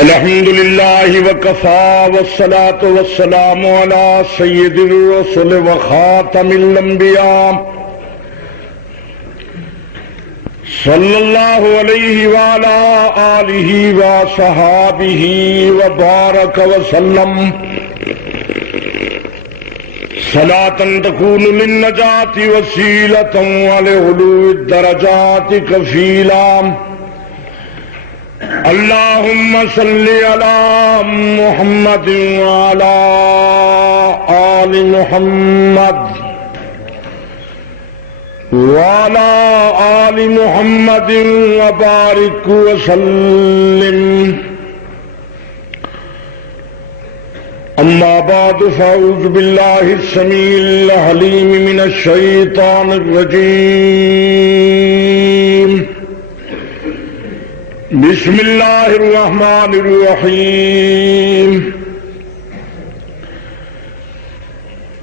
الحمد لله وكفى والصلاة والسلام على سيد الرسل وخاتم الأنبياء صلى الله عليه وعلى آله وصحابه وبارك وسلم صلاة تكون للنجاة وسيلة ولعلو الدرجات كفيلا. اللهم صل على محمد وعلى آل محمد وعلى آل محمد وبارك وسلم. أما بعد فأعوذ بالله السميع العليم من الشيطان الرجيم. بسم الله الرحمن الرحيم.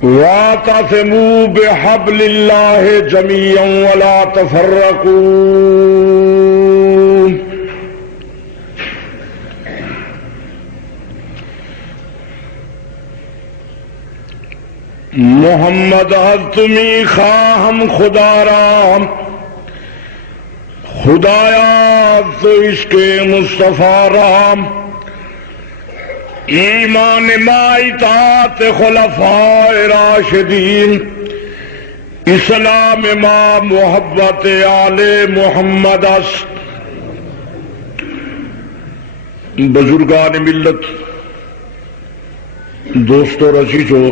واعتصموا بحبل الله جميعا ولا تفرقوا. محمد ہستمی خواہم خدا رام، خدایا تو عشق مصطفیٰ رام. ایمان ما اطاعت خلفاء راشدین، اسلام ما محبت آل محمد است. بزرگان ملت، دوستو عزیزو،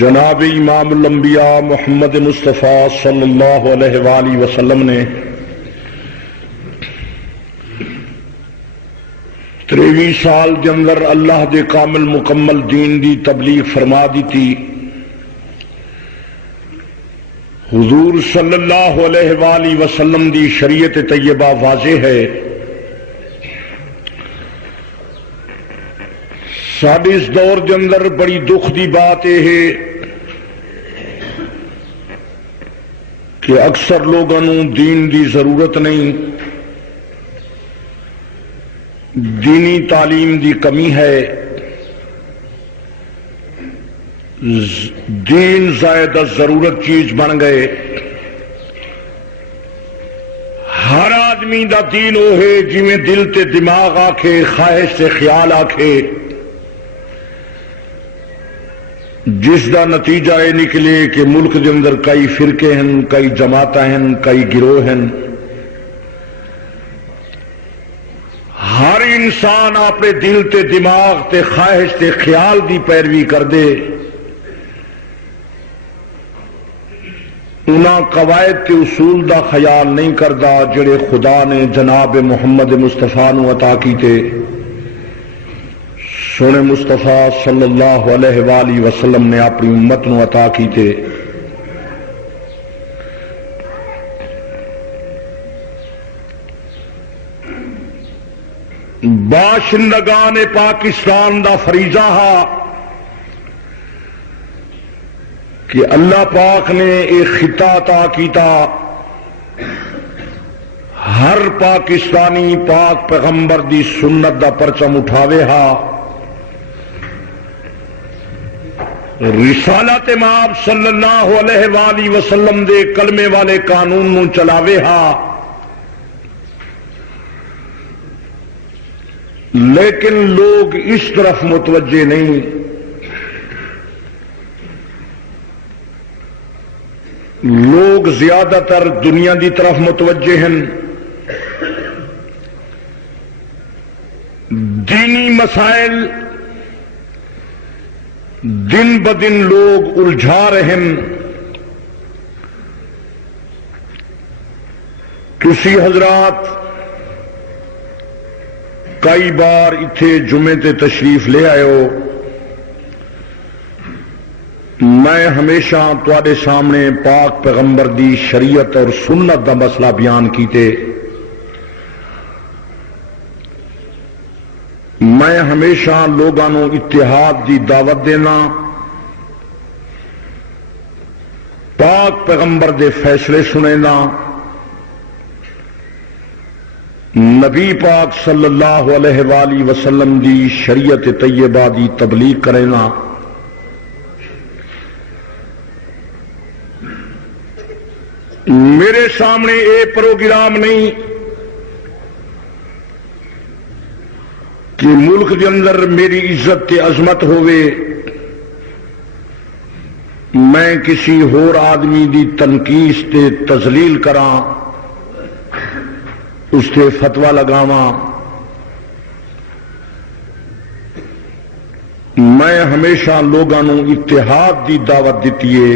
جناب امام الانبیاء محمد مصطفیٰ صلی اللہ علیہ وآلہ وسلم نے 23 سال کے اندر اللہ دے کامل مکمل دین دی تبلیغ فرما دی تھی. حضور صلی اللہ علیہ وآلہ وسلم دی شریعت طیبہ واضح ہے. ساڈے اس دور کے اندر بڑی دکھ دی بات یہ ہے کہ اکثر لوگوں دین دی ضرورت نہیں، دینی تعلیم دی کمی ہے. دین زائد ضرورت چیز بن گئے. ہر آدمی دا دین وہ ہے جویں دل تے دماغ آکھے، خواہش تے خیال آکھے، جس دا نتیجہ یہ نکلے کہ ملک دے اندر کئی فرقے ہیں، کئی جماعتیں ہیں، کئی گروہ ہیں. ہر انسان اپنے دل تے دماغ تے خواہش تے خیال دی پیروی کر دے. انہاں قواعد تے اصول دا خیال نہیں کردا جڑے خدا نے جناب محمد مصطفیٰ نو عطا کیتے. سونے مصطفیٰ صلی اللہ علیہ وآلہ وسلم نے اپنی امت نو عطا کیتے. باشندگان پاکستان دا فریضہ ہا کہ اللہ پاک نے ایک خطہ عطا کیتا. ہر پاکستانی پاک پیغمبر دی سنت دا پرچم اٹھاوے ہا. رسالت مآب صلی اللہ علیہ وآلہ وسلم دے کلمے والے قانون نو چلاوے ہا. لیکن لوگ اس طرف متوجہ نہیں. لوگ زیادہ تر دنیا دی طرف متوجہ ہیں. دینی مسائل دن بدن لوگ الجھا رہے ہیں. تسی حضرات کئی بار اتھے جمعے تے تشریف لے آئے ہو. میں ہمیشہ تواڈے سامنے پاک پیغمبر دی شریعت اور سنت دا مسئلہ بیان کیتے. میں ہمیشہ لوگوں کو اتحاد دی دعوت دینا، پاک پیغمبر دے فیصلے سنینا، نبی پاک صلی اللہ علیہ وآلہ وسلم دی شریعت طیبہ دی تبلیغ کرنا میرے سامنے یہ پروگرام نہیں کہ ملک کے اندر میری عزت تے عظمت ہوئے میں کسی ہور آدمی دی تنقید تے تذلیل کراں اس تے فتوی لگاواں. میں ہمیشہ لوگاں نوں اتحاد دی دعوت دیتی ہے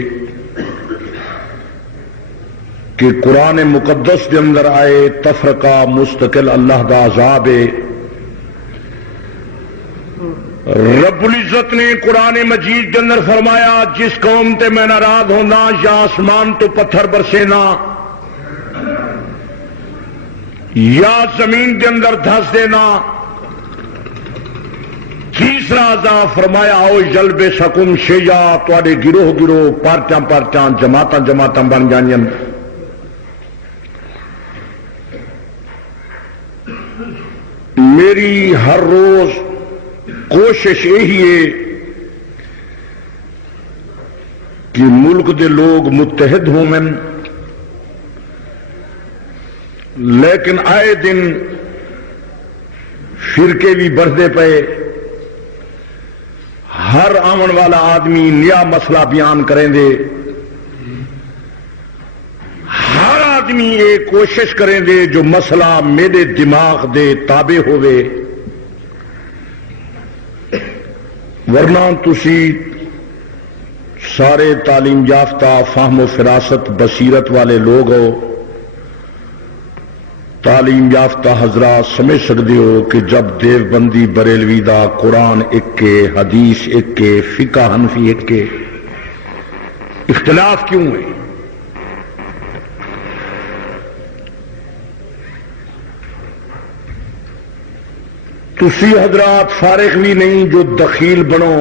کہ قرآن مقدس کے اندر آئے تفرقہ مستقل اللہ دا عذاب ہے. رب العزت نے قرآن مجید کے اندر فرمایا جس قوم تے میں ناراض ہونا یا آسمان تو پتھر برسینا یا زمین کے اندر دھس دینا. تیسرا عذاب فرمایا او جلب سکم شیعہ تواڈے گروہ گروہ پارٹیاں پارٹیاں جماعتاں جماعتاں بن جانیاں. میری ہر روز کوشش یہی ہے کہ ملک دے لوگ متحد ہوں من، لیکن آئے دن فرقے بھی بڑھتے پئے. ہر آمن والا آدمی نیا مسئلہ بیان کریں دے، ہر آدمی یہ کوشش کریں دے جو مسئلہ میرے دماغ دے تابع ہوئے. ورنہ تسی سارے تعلیم یافتہ فہم و فراست بصیرت والے لوگ ہو، تعلیم یافتہ حضرات سمجھ سکتے ہو کہ جب دیوبندی بریلوی دا قرآن ایک کے حدیث ایک کے فقہ حنفی ایک کے اختلاف کیوں ہے؟ تسی حضرات فارغ بھی نہیں جو دخیل بنو،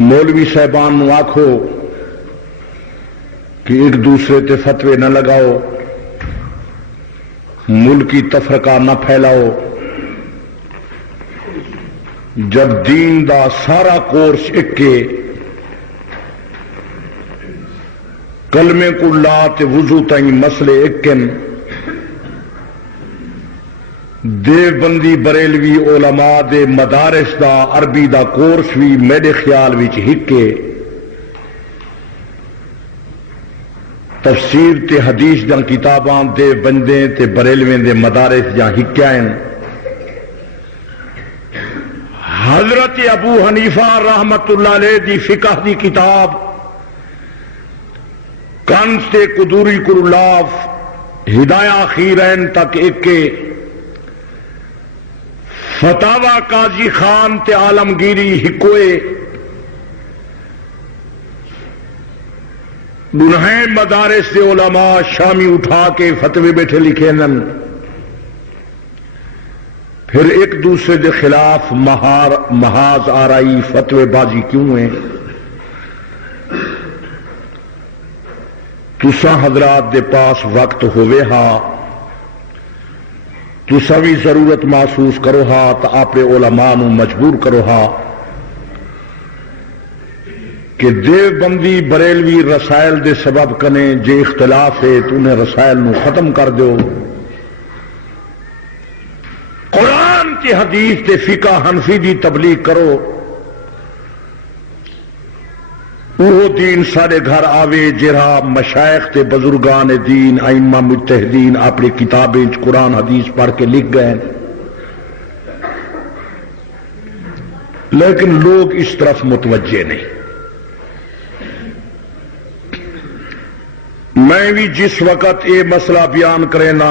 مولوی صاحبان نو آکھو کہ ایک دوسرے تے فتوے نہ لگاؤ، ملکی تفرقہ نہ پھیلاؤ. جب دین دا سارا کورس ایک کے کلمے کو لا تے وضو تائیں مسئلے ایک کن، دیوبندی بریلوی علماء دے مدارس دا عربی دا کورس بھی میرے خیال وچ ہکے، تفسیر تے حدیث جان کتاباں دے بندے تے بریلویں دے مدارس جان ہکیائن. حضرت ابو حنیفہ رحمت اللہ علیہ دی فقہ دی کتاب کنز تے قدوری کرولاف ہدایہ خیرین تک ایک کے، فتاوی قاضی خان تے عالمگیری ہکوئے، گنہیں مدارس سے علماء شامی اٹھا کے فتوے بیٹھے لکھے نن. پھر ایک دوسرے کے خلاف محاذ آرائی فتوے بازی کیوں ہیں؟ تساں حضرات دے پاس وقت ہوئے ہا، تساں بھی ضرورت محسوس کرو ہا تو آپ علماء نو مجبور کرو ہا کہ دیوبندی بریلوی رسائل دے سبب کنے جے اختلاف ہے تو انہیں رسائل نو ختم کر دو. قرآن کی حدیث تے فقہ حنفی دی تبلیغ کرو. وہ دین سارے گھر آوے جہاں مشائخ تے بزرگان دین ائمہ مجتہدین اپنی کتابیں قرآن حدیث پڑھ کے لکھ گئے، لیکن لوگ اس طرف متوجہ نہیں. میں بھی جس وقت یہ مسئلہ بیان کرنا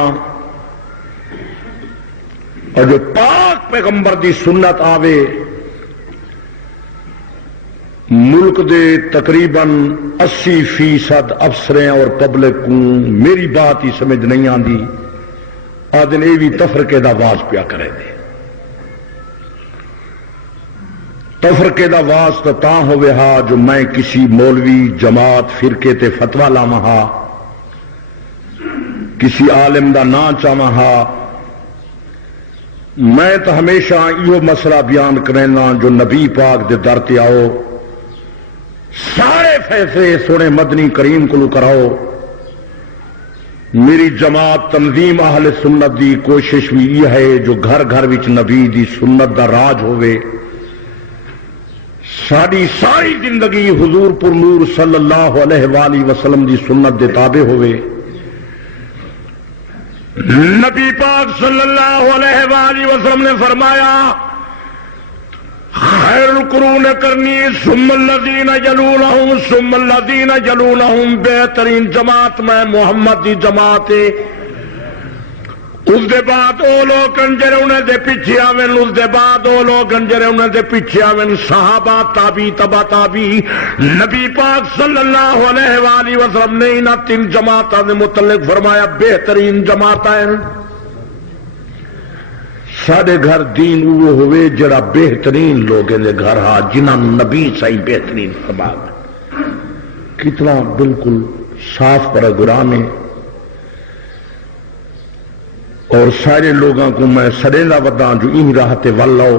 اور جو پاک پیغمبر دی سنت آوے، ملک دے تقریباً 80% افسریں اور پبلک کو میری بات ہی سمجھ نہیں آتی، آدن یہ بھی تفرقے دا واز پیا کرے دے. تفرقے دا واز تو تاں ہوئے ہا جو میں کسی مولوی جماعت فرقے تے فتوی لاواں ہا کسی عالم دا نا چاہاں ہا میں تو ہمیشہ یہ مسئلہ بیان کرنا جو نبی پاک دے در تے آؤ سارے فیصلے سونے مدنی کریم کو کراؤ. میری جماعت تنظیم اہل سنت دی کوشش بھی یہ ہے جو گھر گھر وچ نبی دی سنت دا راج ہوئے. ساری ساری زندگی حضور پر نور صلی اللہ علیہ وآلہ وسلم دی سنت دے تابع ہوئے. نبی پاک صلی اللہ علیہ وآلہ وسلم نے فرمایا خیر القرون کرنی ثم الذین یلونہم ثم الذین یلونہم، بہترین جماعت میں محمد دی جماعت ہے. اس دے بعد او لوگ جڑے انہیں دے پیچھے آویں، اس دے بعد او لوگ جڑے انہیں دے پیچھے آویں، صحابہ تابعی تبع تابعی. نبی پاک صلی اللہ علیہ وآلہ وسلم نے انہاں تین جماعتاں دے متعلق فرمایا بہترین جماعتاں ہیں. ساڈے گھر دین وہ ہوئے جڑا بہترین لوگوں دے گھر ہا جنہاں نبی صحیح بہترین فرمایا. کتنا بالکل صاف پروگرام ہے. اور سارے لوگوں کو میں سڑیلا ودا جو ان راہتے ولاؤ.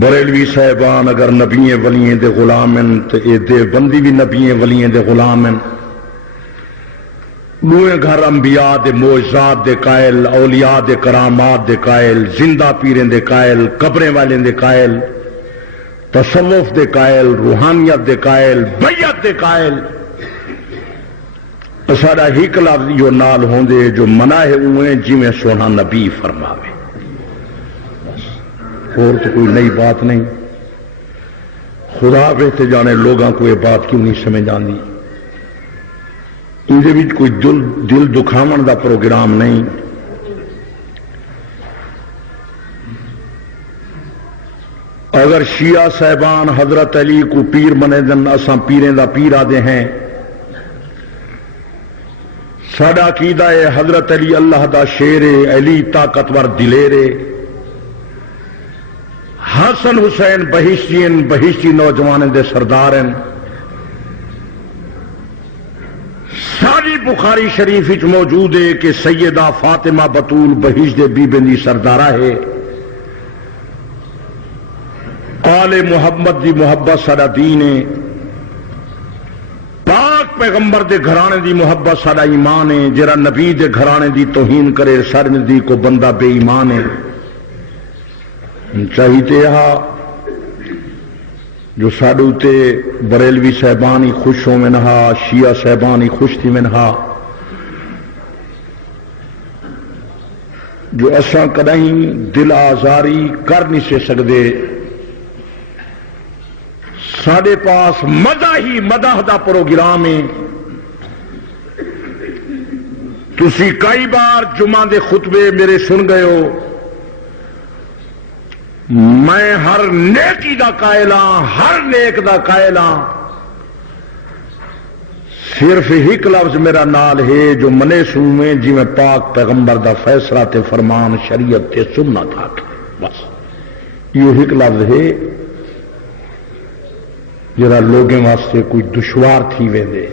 بریلوی صاحبان اگر نبی ولییں دے غلام ہیں تو یہ دیوبندی بھی نبی ولییں دے غلام ہیں. نوے گھر انبیاء دے معجزات دے قائل، اولیاء دے کرامات دے قائل، زندہ پیریں دے قائل، قبریں والے دے قائل، تصوف دے قائل، روحانیت دے قائل، بیعت دے قائل. سارا ایک لفظ جو نال ہوندے جو منع ہے اویں جویں سونا نبی فرماوے. اور تو کوئی نئی بات نہیں. خدا بہتے جانے لوگوں کو یہ بات کیوں نہیں سمجھ آندی. اندے وچ کوئی دل دکھاون دا پروگرام نہیں. اگر شیعہ صاحبان حضرت علی کو پیر منے دن اساں پیریں دا پیر آدے ہیں. ساڈا عقیدہ ہے حضرت علی اللہ دا شیر ہے، علی طاقتور دلیرے. حسن حسین بہشتی نوجوان دے سردار ہیں. ساری بخاری شریف وچ موجود ہے کہ سیدہ فاطمہ بطول بہشت دے بی بندی سردارہ ہے. آل محمد دی محبت سارا دین ہے. پاک پیغمبر دے گھرانے دی محبت سارا ایمان ہے. جرا نبی دے گھرانے دی توہین کرے سارے نزدیک کو بندہ بے ایمان ہے. چاہیے یہاں جو ساڈو تے بریلوی صاحبان ہی خوش ہو منہا، شیعہ صاحبان ہی خوش تھی منہا. جو اساں کدیں دل آزاری کر نہیں سے سکتے. ساڈے پاس مدح دا پروگرام ہے. تسی کئی بار جمعہ دے خطبے میرے سن گئے ہو. میں ہر نیکی دا قائل ہاں، ہر نیک دا قائل ہاں. صرف ایک لفظ میرا نال ہے جو منے سویں جی میں پاک پیغمبر دا فیصلہ تے فرمان شریعت تے سنت آکے. بس یہ ایک لفظ ہے جرا لوگوں واسطے کوئی دشوار تھی ویندے.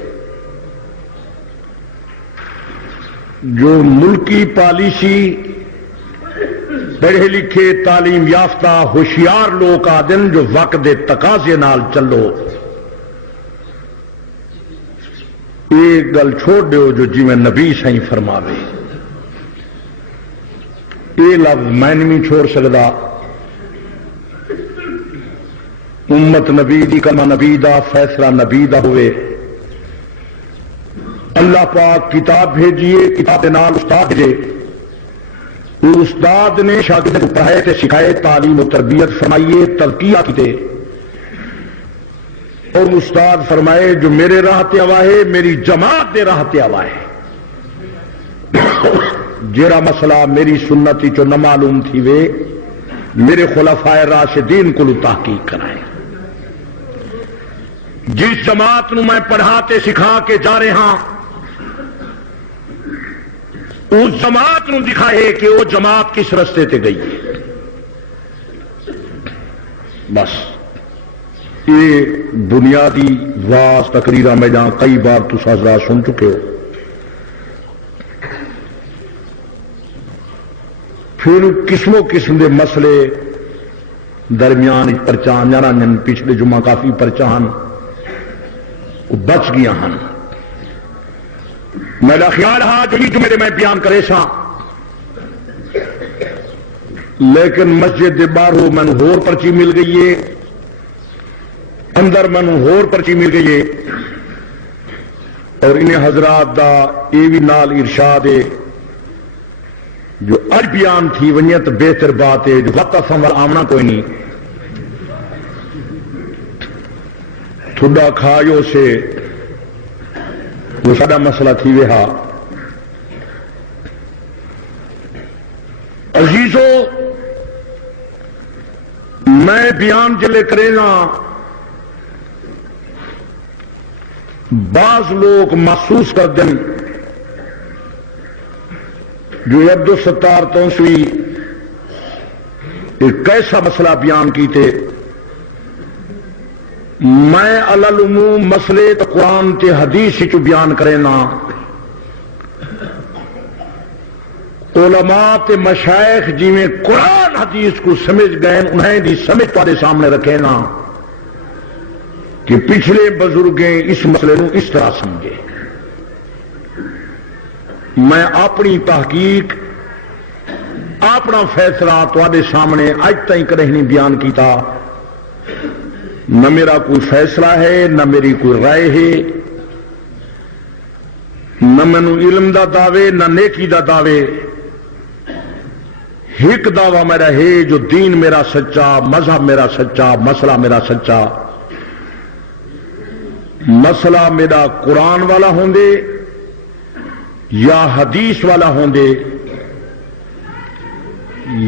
جو ملکی پالیسی پڑھے لکھے تعلیم یافتہ ہوشیار لوگ آدن جو وقت دے تقاضے نال چلو. ایک گل چھوڑ دیو جو جی میں نبی سائیں فرماوے. یہ لفظ میں نہیں چھوڑ سکتا. امت نبی دی کما نبی دا فیصلہ نبی دا ہوئے. اللہ پاک کتاب بھیجیے، کتاب دے نال استاد بھیجے. استاد نے شاگرد کو پڑھائے تے سکھائے، تعلیم و تربیت فرمائیے، تزکیہ کیتے. اور استاد فرمائے جو میرے راہ تے آوا ہے میری جماعت دے راہ تے آوا ہے. جیڑا مسئلہ میری سنتی چو نہ معلوم تھی وے میرے خلفائے راشدین کو تحقیق کرائے. جس جماعت نو میں پڑھاتے سکھا کے جا رہے ہاں اس جماعت نو دکھائے کہ وہ جماعت کس رستے تے گئی ہے. بس یہ بنیادی واز تقریرہ میں جہاں کئی بار تس حضرات سن چکے ہو. پھر قسم و قسم کے مسئلے درمیان پرچان جانا جن پچھلے جمعہ کافی پرچان بچ گیا ہن. میرا خیال ہے جو جمعے میں بیان کرے سا لیکن مسجد دے باہر میں ہور پرچی مل گئی ہے, اندر میں ہور پرچی مل گئی ہے, اور انہیں حضرات دا یہ بھی نال ارشاد ہے جو اج بیان تھی ونیے تو بہتر بات ہے جو وقت سنور آمنا کوئی نہیں تھوڑا کھایو سے وہ سارا مسئلہ تھی وہا. عزیزو میں بیان جلے کرے نا بعض لوگ محسوس کر دیں جو عبدالستار تونسوی ایک کیسا مسئلہ بیان کیتے. میں العموم مسئلے تو قرآن تے حدیث چ بیان کرے نا علماء تے مشائخ جی میں قرآن حدیث کو سمجھ گئے انہیں دی سمجھ تارے سامنے رکھے نا کہ پچھلے بزرگیں اس مسئلے کو اس طرح سمجھے. میں اپنی تحقیق اپنا فیصلہ تواڈے سامنے اج تک کدے نہیں بیان کیتا. نہ میرا کوئی فیصلہ ہے نہ میری کوئی رائے ہے, نہ مینو علم دا دعوے نہ نیکی دا دعوے. ایک دعویٰ میرا ہے جو دین میرا سچا, مذہب میرا سچا, مسئلہ میرا سچا. مسئلہ میرا قرآن والا ہوں دے یا حدیث والا ہوں دے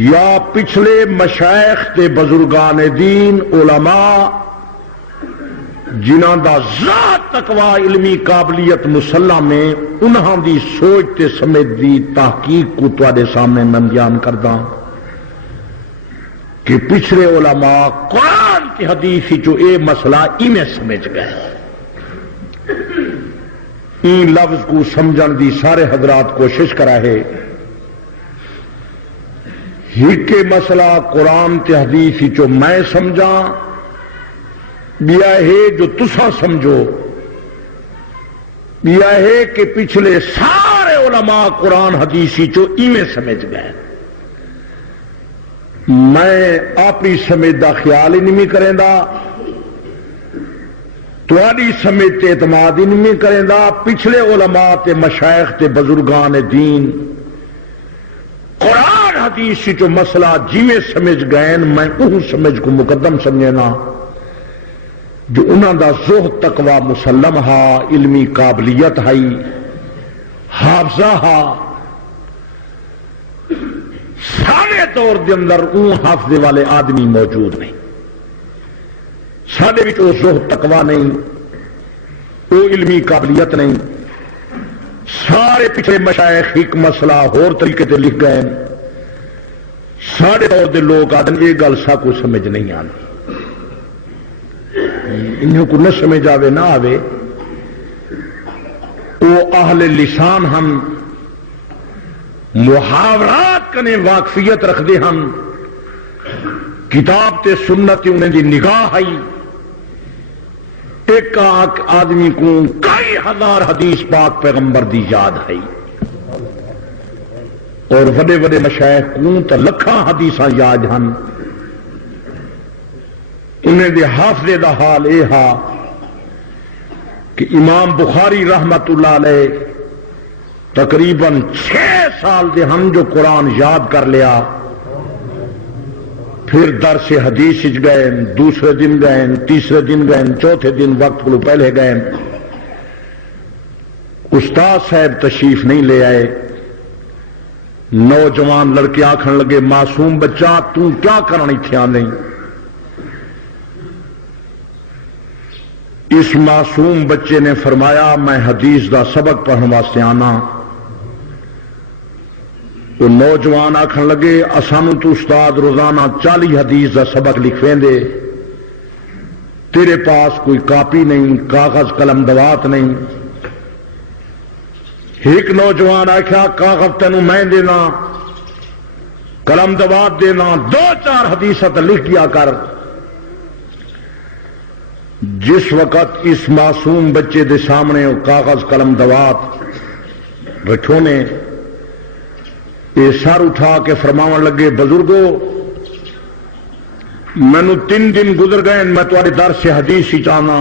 یا پچھلے مشائخ تے بزرگان دین علماء جنہاں دا ذات تقوی علمی قابلیت مسلح میں انہاں دی سوچ تے سمجھ دی تحقیق کو تواڈے سامنے میں بیان کردا کہ پچھلے علماء قرآن کی حدیث جو اے مسئلہ میں سمجھ گئے. این لفظ کو سمجھن دی سارے حضرات کوشش کرا ہے. ایک مسئلہ قرآن تے حدیث جو میں سمجھا بیا ہے جو تسا سمجھو, بیا ہے کہ پچھلے سارے علماء قرآن حدیثی جو ایویں سمجھ گئے. میں اپنی سمجھ دا خیال ہی نہیں کریں دا, تواڈی سمجھ تے اعتماد ہی نہیں کریں دا. پچھلے علماء تے مشائخ تے بزرگان دین قرآن حدیث جو مسئلہ جیویں سمجھ گئے میں وہ سمجھ کو مقدم سمجھنا جو انہاں دا زہد تقوی مسلم ہا, علمی قابلیت ہائی, حافظہ ہا. سارے دور دے اندر اون حافظے والے آدمی موجود نہیں, سارے وہ زہد تقوی نہیں, وہ علمی قابلیت نہیں. سارے پچھلے مشائخ ایک مسئلہ ہور طریقے تے لکھ گئے. سارے دور دے لوگ آدم یہ گل سا کو سمجھ نہیں آتی, انہیں کو نہ سمجھ آوے نہ آوے. وہ اہل لسان ہم محاورات کنے واقفیت رکھ دے ہم, کتاب تے سنت انہیں دی نگاہ آئی. ایک آدمی کو کئی ہزار حدیث پاک پیغمبر دی یاد ہے, اور وڈے وڈے مشائخ کو تو لکھاں حدیثاں یاد ہن. انہیں دے حافظے دا حال اے ہا کہ امام بخاری رحمت اللہ علیہ تقریباً 6 سال دے ہم جو قرآن یاد کر لیا, پھر درس حدیث گئے, دوسرے دن گئے, تیسرے دن گئے, چوتھے دن وقت کو پہلے گئے. استاد صاحب تشریف نہیں لے آئے. نوجوان لڑکے آکھن لگے معصوم بچہ تو کیا کرنی تھیا نہیں. اس معصوم بچے نے فرمایا میں حدیث دا سبق پڑھنے واسطے آنا. تو نوجوان آکھن لگے اسانو تو استاد روزانہ 40 حدیث دا سبق لکھویں دے تیرے پاس کوئی کاپی نہیں، کاغذ قلم دوات نہیں. ایک نوجوان آخیا کاغذ تینوں میں دینا، قلم دوات دینا، 2-4 حدیثت لکھ دیا کر. جس وقت اس معصوم بچے دے سامنے وہ کاغذ قلم دوات رکھو نے، یہ سر اٹھا کے فرماون لگے بزرگو مینو 3 دن گزر گئے، میں تھوڑے درس حدیث ہی چاہنا،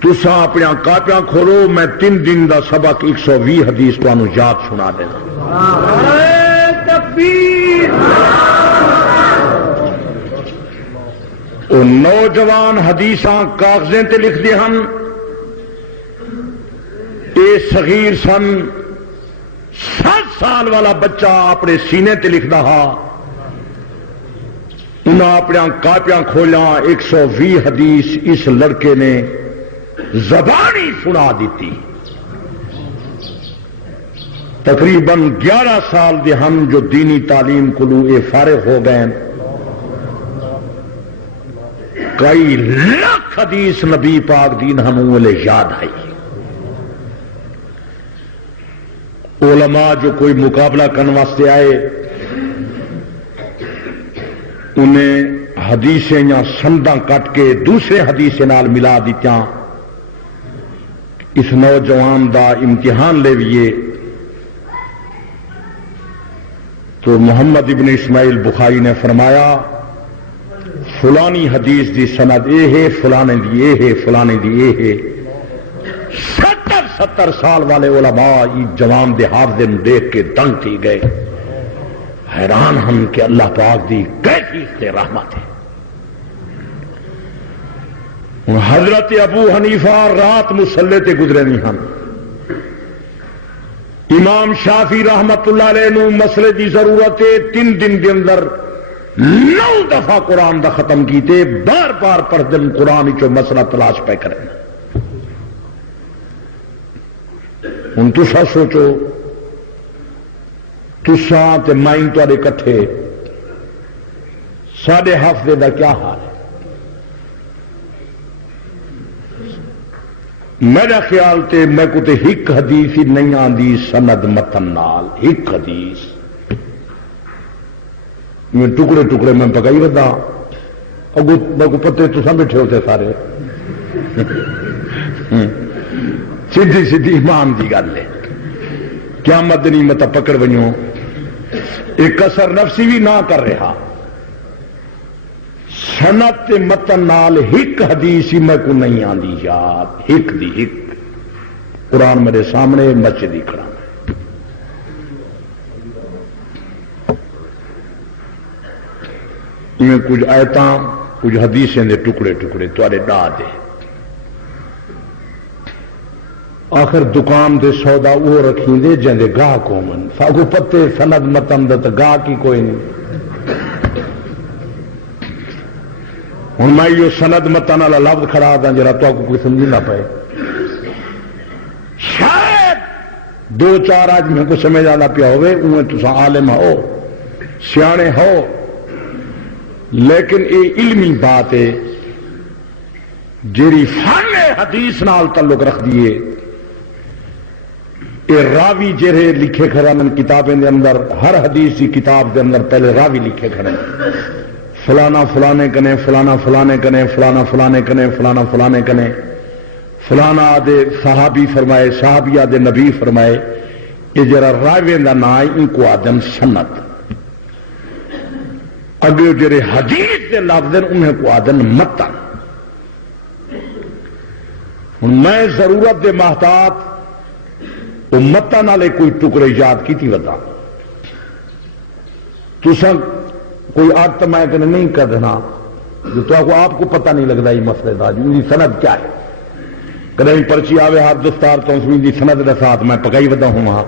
تسا اپنی کاپیاں کھولو، میں 3 دن دا سبق 120 حدیث تمہیں یاد سنا دینا. وہ نوجوان حدیثاں کاغذیں تے لکھ دے ہن. اے صغیر سن، 7 سال والا بچہ اپنے سینے تے لکھ رہا. انہاں اپنے کاپیاں کھولیاں، 120 حدیث اس لڑکے نے زبانی سنا دیتی. تقریباً 11 سال دے ہم جو دینی تعلیم کلو اے فارغ ہو گئے. کئی لاکھ حدیث نبی پاک دین ہموں لے یاد آئی. علماء جو کوئی مقابلہ کرنے واسطے آئے انہیں حدیثیں یا سنداں کٹ کے دوسرے حدیث نال ملا دیتیاں. اس نوجوان دا امتحان لے لیے تو محمد ابن اسماعیل بخاری نے فرمایا فلانی حدیث دی سند اے ہے، فلانے دی اے ہے، فلانے دی اے ہے. 70 سال والے علماء یہ جوان دے حافظ نے دیکھ کے دنگ تھی گئے، حیران ہم کہ اللہ پاک دی کیسی سے رحمت ہے. حضرت ابو حنیفہ رات مصلے تے گزرے نہیں ہم. امام شافعی رحمت اللہ علیہ نو مسئلے دی ضرورت ہے، 3 دن دے اندر 9 دفعہ قرآن دا ختم کیتے، بار بار پڑھدن قرآن چو مسئلہ تلاش پہ کریں. ہن تسا سوچو تسا تے مائن تواڈے کٹھے ساڈے حافظے دا کیا حال ہے؟ میرا خیال تے میں کو تے ایک حدیث ہی نہیں آندی سند متن نال. ایک حدیث میں ٹکڑے ٹکڑے میں پکائی رہا اگو میں کو پتے تو سب بیٹھے ہوتے سارے. سیدھی سیدھی ایمان دی گل ہے. قیامت نہیں مت پکڑ بنو ایک کسر نفسی بھی نہ کر رہا. سنت متن نال ایک حدیث ہی میں کو نہیں آندی یاد. ایک دی ایک قرآن میرے سامنے مسجد ہی کھڑا میں کچھ آیتاں کچھ حدیثیں دے ٹکڑے ٹکڑے تھوڑے ڈا دے. آخر دکان دے سودا وہ رکھیں دے جندے گاہ کو من ساگو پتے سند متن دے تو گاہ کی کوئی نہیں. ہوں میں یہ سند متن والا لفظ کھڑا دا جرا تو کوئی سمجھ نہ پائے. شاید 2-4 آج میں کو سمجھ آنا پیا ہوئے انہیں تسا عالم ہو سیانے ہو، لیکن یہ علمی بات ہے جیڑی فن حدیث نال تعلق رکھ دیے. یہ راوی جہے لکھے کھڑے ہیں کتابیں دے اندر، ہر حدیث کی کتاب دے اندر پہلے راوی لکھے کھڑے ہیں. فلانا فلانے کنے، فلانا فلانے کنے، فلانا فلانے کنے، فلانا فلانے کنے، فلانا آدھے صحابی فرمائے، صحابی آدھے نبی فرمائے. یہ جرا راوی دا نام ان کو آدم سنت. اگے جڑے حدیث دے لفظ انہیں کو آدن متن. میں ضرورت دے محتاط وہ متن والے کوئی ٹکڑے یاد کی تھی بتا. تسا کوئی آج تو میں کہنے نہیں کر دینا جو تو آپ کو پتہ نہیں لگتا یہ مسئلے دا جی سند کیا ہے. کدی پرچی آوے ہاتھ دستار تو اس سند کے ساتھ میں پکائی بتا ہوں وہاں،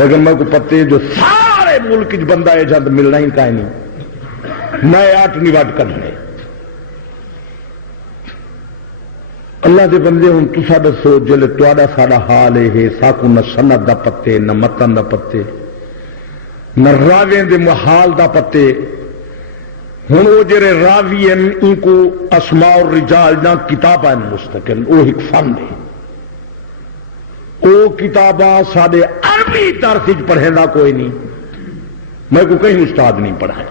لیکن میں کو پتے جو سارے ملک بندہ یہ جد ملنا ہی کا نہیں نئے 8 نہیں وٹ کرنے. اللہ دے بندے ہوں تسا دسو جلے تہاڈا ساڈا حال ہے ساکو نہ سند دا پتے نہ متن دا پتے نہ راویں دے محال دا پتے ہوں وہ جڑے راوی ہیں ان کو اسماء الرجال نہ کتاباں مستقل وہ ایک فن ہے. وہ کتاباں سارے عربی درس پڑھے گا کوئی نہیں، میں کو کہیں استاد نہیں پڑھائے.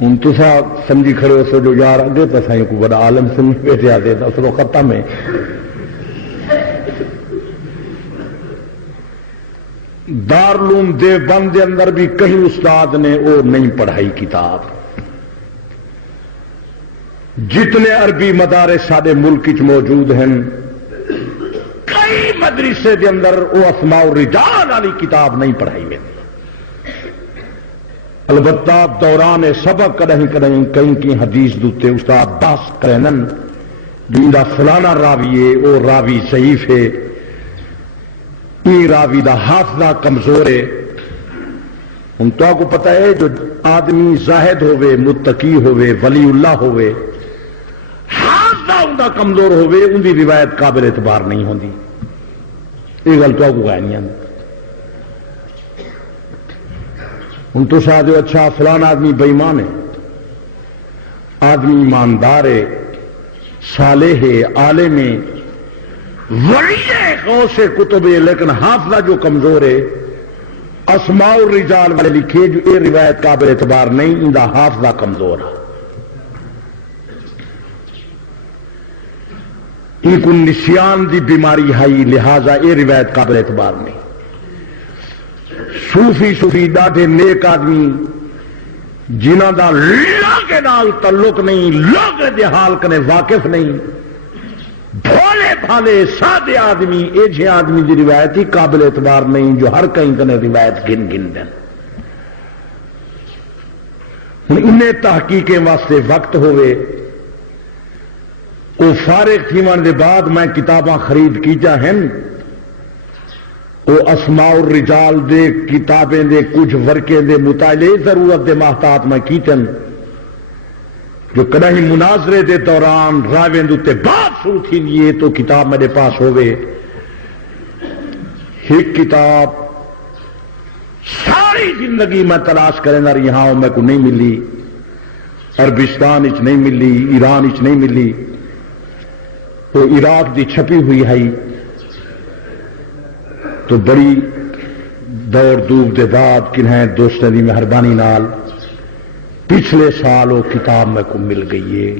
ہوں تصا سمجھی کھڑے ہو سو جو یار اگے تو سائیں کو بڑا عالم سمجھ بیٹھے آتے تو ختم ہے. دارالعلوم دیوبند کے اندر بھی کہیں استاد نے وہ نہیں پڑھائی کتاب. جتنے عربی مدارس سارے ملک موجود ہیں کئی مدرسے کے اندر وہ اسماء الرجال والی کتاب نہیں پڑھائی ہوئی. البتہ دوران سبق کہیں کہیں کی حدیث دوتے استاد بحث کرن جندا فلانا راوی ہے وہ راوی ضعیف ہے، یہ راوی دا حافظہ کمزور ہے. ہوں تو کو پتہ ہے جو آدمی زاہد ہوئے، متقی ہوئے، ولی اللہ ہوئے، حافظہ ان کا کمزور ہوئے، ان کی روایت قابل اعتبار نہیں ہوتی. یہ گل تو کو نہیں آتی. ہوں تو ساتھ اچھا فلانا آدمی بے ایمان ہے، آدمی ایماندار ہے، صالح ہے، عالم ہے، ولی غوث کتب ہے، لیکن حافظہ جو کمزور ہے. اسماء الرجال والے لکھے جو یہ روایت قابل اعتبار نہیں، ان کا حافظہ کمزور ہے. ان کو نسیان دی بیماری ہے، لہذا یہ روایت قابل اعتبار نہیں. صوفی ڈاڈے نیک آدمی جنہ دا اللہ کے نال تعلق نہیں، لوگ دے حال کنے واقف نہیں، بھولے بھالے سادے آدمی ایجے آدمی دی روایت ہی قابل اعتبار نہیں جو ہر کہیں کنے روایت گن دیں. انہیں تحقیقیں واسطے وقت ہوئے وہ فارغ تھیون دے بعد میں کتاباں خرید کیتا ہیں. وہ اسماء الرجال دے کتابیں دے کچھ ورقے دے مطالعے ضرورت دے محتاط میں کیتن جو کدیں مناظرے دے دوران راویں دے بات شروع تھی لیے تو کتاب میرے پاس ہوئے. ایک کتاب ساری زندگی میں تلاش کریں گا یہاں میں کو نہیں ملی، عربستان اچ نہیں ملی، ایران اچ نہیں ملی، وہ عراق دی چھپی ہوئی ہے. تو بڑی دور دور دے بعد کنہیں دوستوں کی مہربانی نال پچھلے سال وہ کتاب میں کو مل گئی ہے.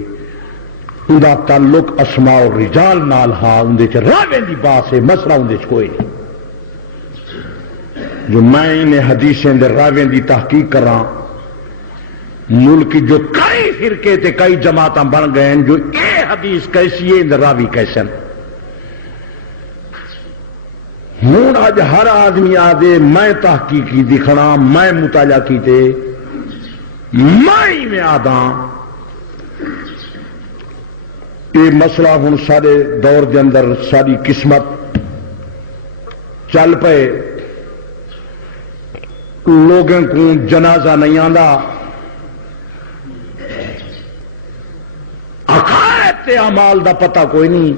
ان کا تعلق اسماء الرجال نال ہا، اندر راویں دی بات ہے، مسئلہ اندر کوئی نہیں. جو میں انہیں حدیثیں دے راویں دی تحقیق کراں، ملک جو کئی فرقے تے کئی جماعتاں بن گئے ہیں جو اے حدیث کیسی ہے، اندر راوی کیسے ہیں. ہوں اج ہر آدمی آدھے میں تحقیقی دکھنا، میں مطالعہ کیتے، میں آدھا. یہ مسئلہ ہوں سارے دور کے اندر ساری قسمت چل پے. لوگوں کو جنازہ نہیں آندا، عقائد تے اعمال دا پتہ کوئی نہیں،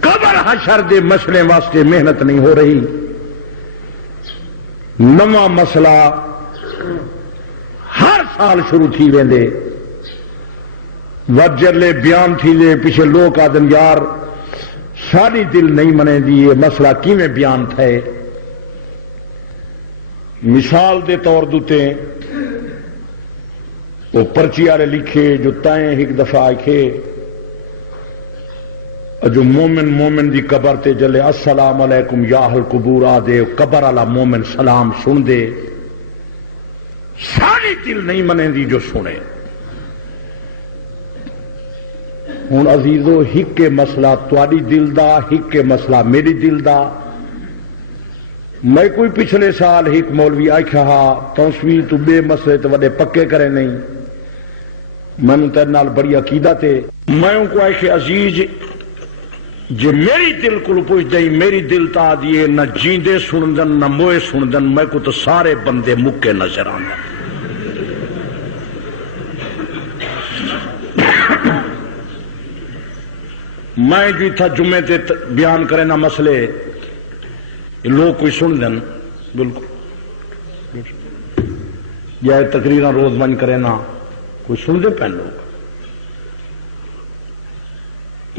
قبر حشر دے مسئلے واسطے محنت نہیں ہو رہی. نواں مسئلہ ہر سال شروع تھی ویندے، وجرلے بیان تھی دے پیچھے لوگ آدم یار ساری دل نہیں منے دی یہ مسئلہ کیویں بیان تھے. مثال دے طور دوتے وہ پرچی والے لکھے جو تائیں ایک دفعہ آکھے جو مومن دی قبر تے جلے السلام علیکم یا اہل قبور آ دے، قبر والا مومن سلام سن دے، ساری دل نہیں منے دی جو سنے. ہوں عزیزو ہک کے مسئلہ تواڈی دل دا، ہک کے مسئلہ میری دل دا. میں کوئی پچھلے سال ایک مولوی آکھیا توسوی تو بے مسئلے تو وڈے پکے کرے نہیں، میں تیرے نال بڑی عقیدہ تے میں ان کو آکھے عزیز جی میری دل کو پوچھ دیں، میری دل تا دیے نہ جیندے سندن نہ موئے سندن، میں کو تو سارے بندے مکے نظر آنا. میں جو تھا جمعے تے بیان کرے نہ مسئلے لوگ کوئی سن دن بالکل یا تقریراں روز بن کرے نا کوئی سنتے پہ لوگ.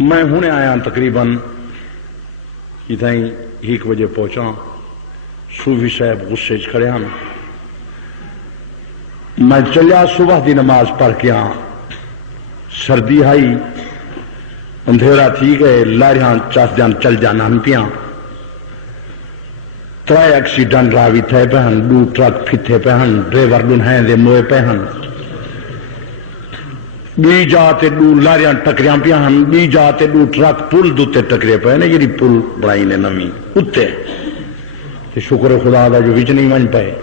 میں ہنے آیا تقریباً اتائی 1 بجے پہنچا. صوفی صاحب غصے چ کھڑے ہیں. میں چلیا صبح دی نماز پڑھ کے آ. سردی آئی اندھیرا تھی گئے لاریاں چس جان چل جانا پیاں. 3 ایکسیڈنٹ راوی تھے پہن 2 ٹرک پھتے پہن ڈرائیور لنہیں دے موئے پہن بی جاتے 2 لاریاں ٹکریاں پہن بی جاتے 2 ٹرک پل دوتے ٹکرے پہنے جی پل بڑائی نے نمی اتے شکر خدا دا جو وچ نہیں من پائے.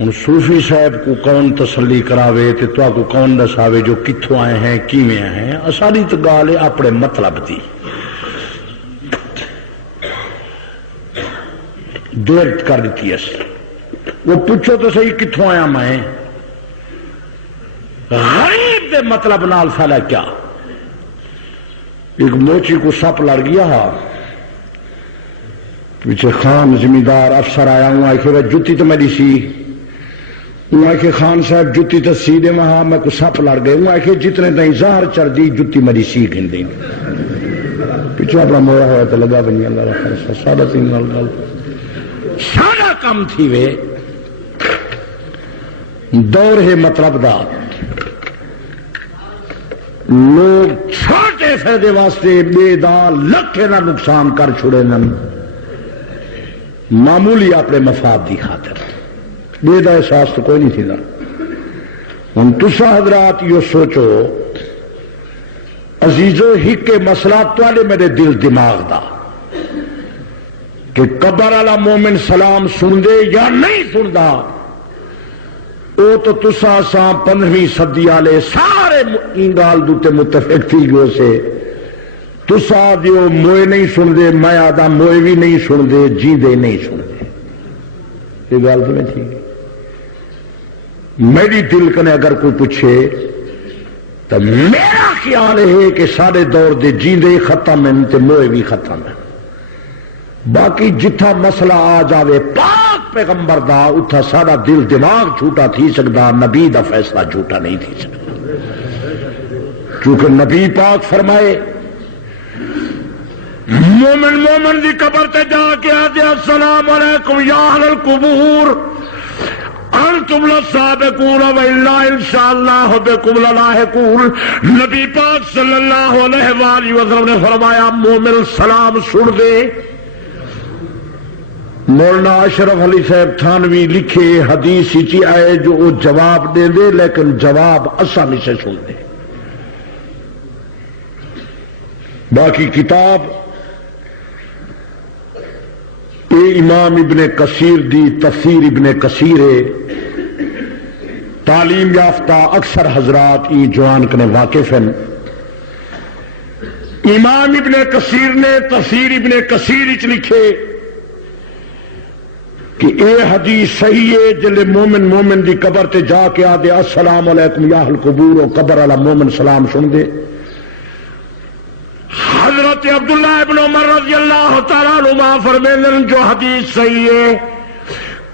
ہوں صوفی صاحب کو کون تسلی کراوے تے تو کو کون دساوے جو کتوں آئے ہیں کیویں آئے ہیں. ساری تو گال ہے اپنے مطلب دی. دیر کر دیتی ہے وہ پوچھو تو صحیح کتوں آیا میں. غریب دے مطلب نال سالا کیا. ایک موچی کو سپ لڑ گیا پیچھے خان زمیندار افسر آیا ہوں آئی کہ جتی تو میری سی. وہ آئی کہ خان صاحب جتی تو سی دے وہاں میں کو سپ لڑ گئے. وہ آئی کہ جتنے تائیں زہر چڑھ دی جتی میری سی گھن دیں. پیچھے اپنا مویا ہوا تو لگا بنی اللہ رکھا ساڑھا 3 گل سارا کام تھی وے. دور ہے مطلب دا لوگ چھوٹے فائدے واسطے بے دا لکھے نہ نقصان کر چھڑے نن معمولی اپنے مفاد دی خاطر. بے دا احساس تو کوئی نہیں تھی. ہن تسا حضرات یہ سوچو عزیزو ہی کے مسئلہ توالے میرے دل دماغ دا کہ قبر والا مومن سلام سن دے یا نہیں سندا. او تو تسا ساں 15ویں صدی والے سارے انگال دوتے متفق تھی گو سے. تسا دیو موئے نہیں سن دے میں آدھا موئے بھی نہیں سن دے جی دے نہیں سن دے. یہ گال تو میں تھی. میری دل کنے اگر کوئی پوچھے تو میرا خیال ہے کہ سارے دور دے جیندے ختم ہیں تے موئے بھی ختم ہیں. باقی جتھا مسئلہ آ جاوے پاک پیغمبر دا اتھا سارا دل دماغ جھوٹا تھی سکدا نبی دا فیصلہ جھوٹا نہیں تھی سکدا. کیونکہ نبی پاک فرمائے مومن دی قبر تے جا کے آدھے السلام علیکم یا اہل القبور انتم للسابقون والا انشاءاللہ بكم للاحقون. نبی پاک صلی اللہ علیہ وآلہ وسلم نے فرمایا مومن سلام سن دے. مولانا اشرف علی صاحب تھانوی لکھے حدیث ہی آئے جو وہ جواب دے دے لیکن جواب آسانی سے سن دے. باقی کتاب اے امام ابن کثیر دی تفسیر ابن کثیر ہے. تعلیم یافتہ اکثر حضرات ای جوان کنے واقف ہیں. امام ابن کثیر نے تفسیر ابن کثیر اچ لکھے کہ اے حدیث صحیح ہے جلے مومن دی قبر تے جا کے آدھے السلام علیکم یا اہل القبور و قبر والا مومن سلام سن دے. حضرت عبداللہ ابن عمر رضی اللہ تعالیٰ عنہ فرمیندن جو حدیث صحیح ہے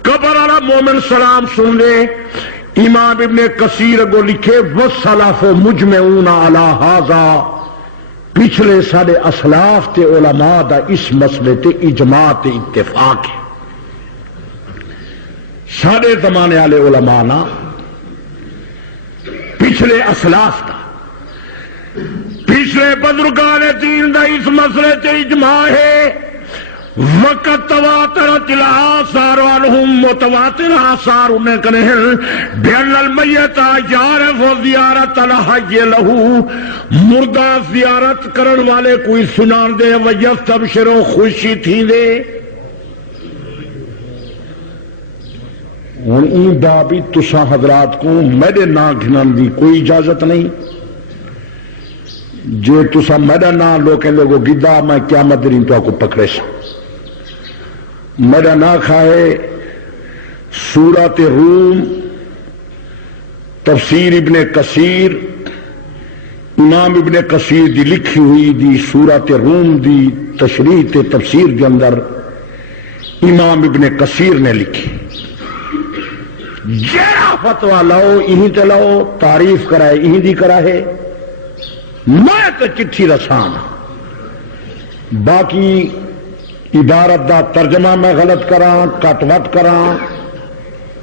قبر والا مومن سلام سن دے. امام ابن کثیر کو لکھے والسلف مجمعون علی ھذا پچھلے سارے اسلاف تے علماء دا اس مسئلے تے اجماع تے اتفاق ہے. سارے زمانے والے علماء نا پچھلے اسلاف دا پچھلے بزرگان دین دا اس مسئلے تے اجماع ہے. وقت تواترت الآثار عنہم متواتر آثار انہیں کنے ہیں بین المیت یعرف زیارت الحی لہو مردہ زیارت کرن والے کوئی سنان دے ویستبشر خوشی تھی دے. ہوں این دا بھی تسا حضرات کو میرے نا گھنن دی کوئی اجازت نہیں. جو تسا میرا نا لو کہندے کو گدا میں قیامت دن تو کو پکڑے سا. میرا نا کھائے سورۃ روم تفسیر ابن کثیر امام ابن کثیر دی لکھی ہوئی دی سورۃ روم دی تشریح تے تفسیر کے اندر امام ابن کثیر نے لکھی. جیڑا فتوا لو یہیں تے لو، تعریف کرائے یہیں دی کرائے، میں تو چٹھی رسان، باقی عبارت دا ترجمہ میں غلط کراں کٹ وٹ کراں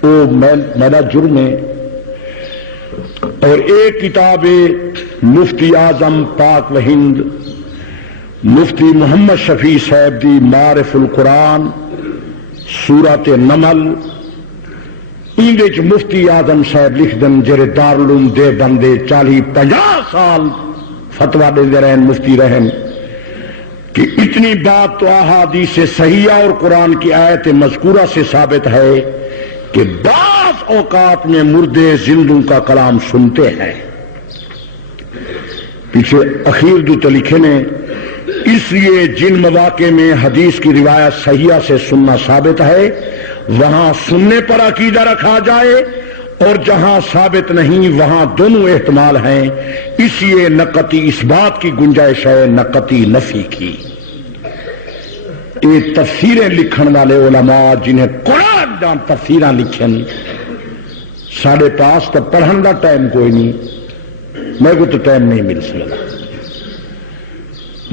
وہ میرا جرم ہے۔ اور ایک کتاب مفتی اعظم پاک و ہند مفتی محمد شفیع صاحب دی معارف القرآن سورۃ نمل، اندے چ مفتی اعظم صاحب لکھ دن جڑے دارالعلوم دیوبند 40-50 سال فتوا دے رہن مفتی رہن کہ اتنی بات تو احادیث صحیحہ اور قرآن کی آیت مذکورہ سے ثابت ہے کہ بعض اوقات میں مردے زندوں کا کلام سنتے ہیں۔ پیچھے اخیر دو لکھے نے اس لیے جن مواقع میں حدیث کی روایت صحیحہ سے سننا ثابت ہے وہاں سننے پر عقیدہ رکھا جائے، اور جہاں ثابت نہیں وہاں دونوں احتمال ہیں، اس لیے نہ قطعی اس بات کی گنجائش ہے نہ قطعی نفی کی۔ یہ تفسیریں لکھن والے علماء جنہیں قرآن جان تفسیراں لکھن، ساڑھے پاس تو پڑھن کا ٹائم کوئی نہیں، میرے کو تو ٹائم نہیں مل سکتا،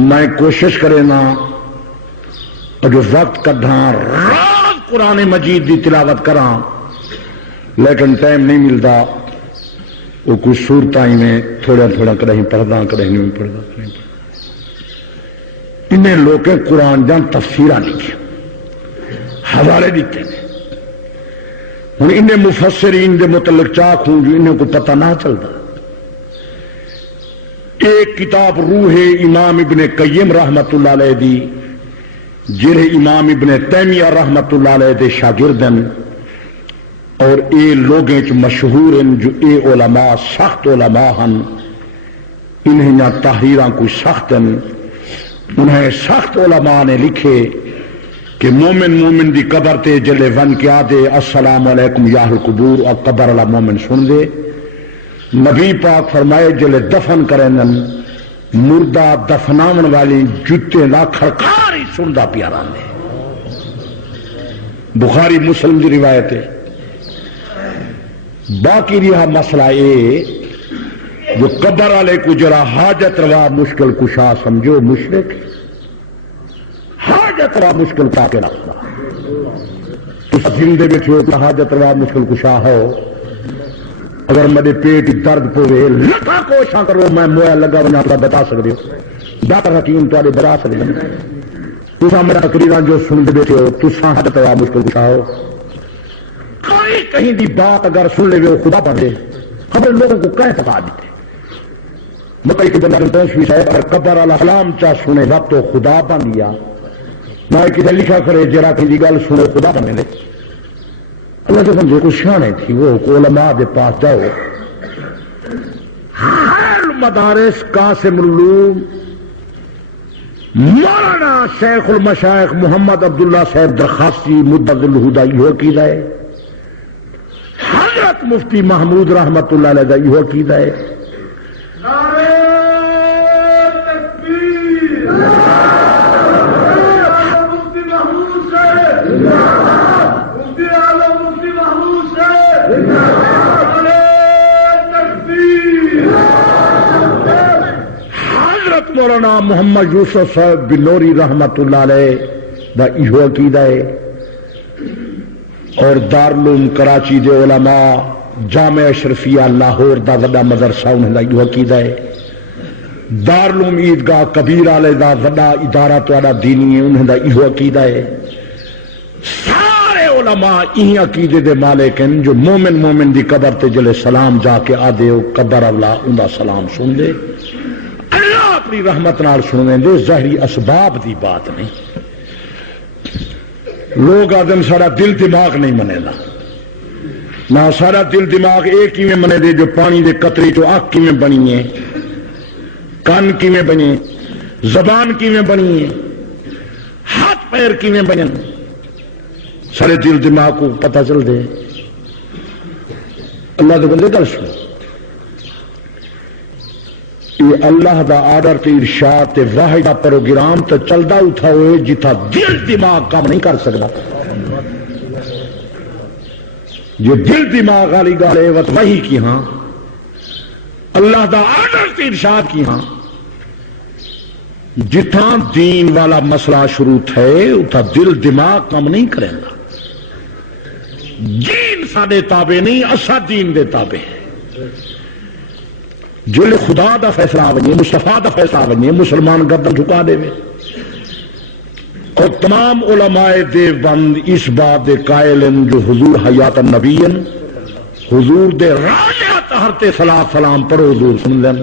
میں کوشش کرے نا جو وقت کڈھاں رات قرآن مجید دی تلاوت کراں، لیکن ٹائم نہیں ملتا، وہ کچھ صورتیں میں تھوڑا تھوڑا کہیں پڑھدا کہیں نہیں پڑھدا۔ انہیں لوگوں قرآن جان تفسیراں لکھے حوالے دیتے ہیں، ہوں انہیں مفسرین دے متعلق چاک ہوں جو انہیں کو پتہ نہ چلتا۔ ایک کتاب روح امام ابن قیم رحمت اللہ علیہ دی جڑے امام ابن تیمیہ رحمت اللہ علیہ دے شاگردن، اور اے لوگیں چ مشہور ہیں جو اے علماء سخت علماء ہیں، انہیں نہ تحریراں کوئی سخت ہیں، انہیں سخت علماء نے لکھے کہ مومن دی قبر تے جلے ون کیا دے السلام علیکم یا اہل القبور، اور قبر والا مومن سن دے۔ نبی پاک فرمائے جلے دفن کریں مردہ دفناون والی جتے لا کھڑکاری سندا پیارا نے، بخاری مسلم دی روایت ہے۔ باقی رہا مسئلہ اے جو قبر والے کو جرا حاجت روا مشکل کشا سمجھو مشرک، حاجت روا مشکل پا کے رکھتا، تو زندے بیٹھے ہو حاجت روا مشکل کشا ہو، اگر میرے پیٹ درد پوے لکھا کوشاں کرو میں مویا لگا بنا تو بتا سکتے ہو، ڈاکٹر حکیم تھوڑے بتا سکتے ہیں، تساں میرا تقریراں جو سنتے بیٹھے ہو تساں حاجت روا مشکل کشا ہو، کوئی کہیں دی بات اگر سن لے وہ خدا پڑھ دے، خبر لوگوں کو کہہ پکا دیتے مکئی کے بندہ پہنچوی صاحب اگر قبر والا کلام چاہ سنے گا تو خدا بن گیا، میں کسی لکھا کرے جرا کی گل سنے خدا بنے دے، اللہ کے بندے کو شانے تھی وہ علماء دے پاس جاؤ، ہر مدارس قاسم العلوم مولانا شیخ المشائخ محمد عبداللہ صاحب درخواستی مدد الہدا یہ عقیدہ ہے، حضرت مفتی محمود رحمت اللہ علیہ یہ عقیدہ ہے، حضرت مولانا محمد یوسف صاحب بنوری رحمت اللہ علیہ دا یہ عقیدہ ہے، اور دارالعلوم کراچی دے علماء جامع اشرفیہ لاہور دا وڈا مدرسہ انہیں دا یہ عقیدہ ہے، دارالعلوم عیدگاہ کبیر والے دا وڈا ادارہ تواڈا دینی ہے انہیں دا یہ عقیدہ ہے، سارے علماء یہ عقیدے دے مالک ہیں جو مومن دی قبر تے جلے سلام جا کے آدھے ہو قبر اللہ ان دا سلام سن دے، اللہ اپنی رحمت نال سننے دے، ظاہری اسباب دی بات نہیں۔ لوگ آدم سارا دل دماغ نہیں منے گا، نہ سارا دل دماغ ایک ہی میں منے دے جو پانی دے قطرے جو آنکھ کی میں بنی ہے، کان کی میں بنی، زبان کی میں بنی ہے، ہاتھ پیر کی میں بنی، سارے دل دماغ کو پتہ چل دے۔ اللہ دے بندے گل سنو، یہ اللہ دا آرڈر تے ارشاد تے واحد دا پروگرام تے چلدا اٹھا ہوئے جتھا دل دماغ کام نہیں کر سکتا، یہ دل دماغ والی گالے وت وہی کی ہاں اللہ دا آرڈر تے ارشاد کی ہاں جتھاں دین والا مسئلہ شروع تھے اتھا دل دماغ کم نہیں کرے گا. دین ساڈے تابع نہیں اسا دین دے تابع. جل خدا دا فیصلہ ونجے مصطفیٰ دا فیصلہ ونجے مسلمان گردن جھکا دے وے. اور تمام علماء دیوبند اس بات دے قائل ہیں جو حضور حیات النبی حضور دے راجہ تحرتے صلاۃ سلام پڑھو حضور سن لین.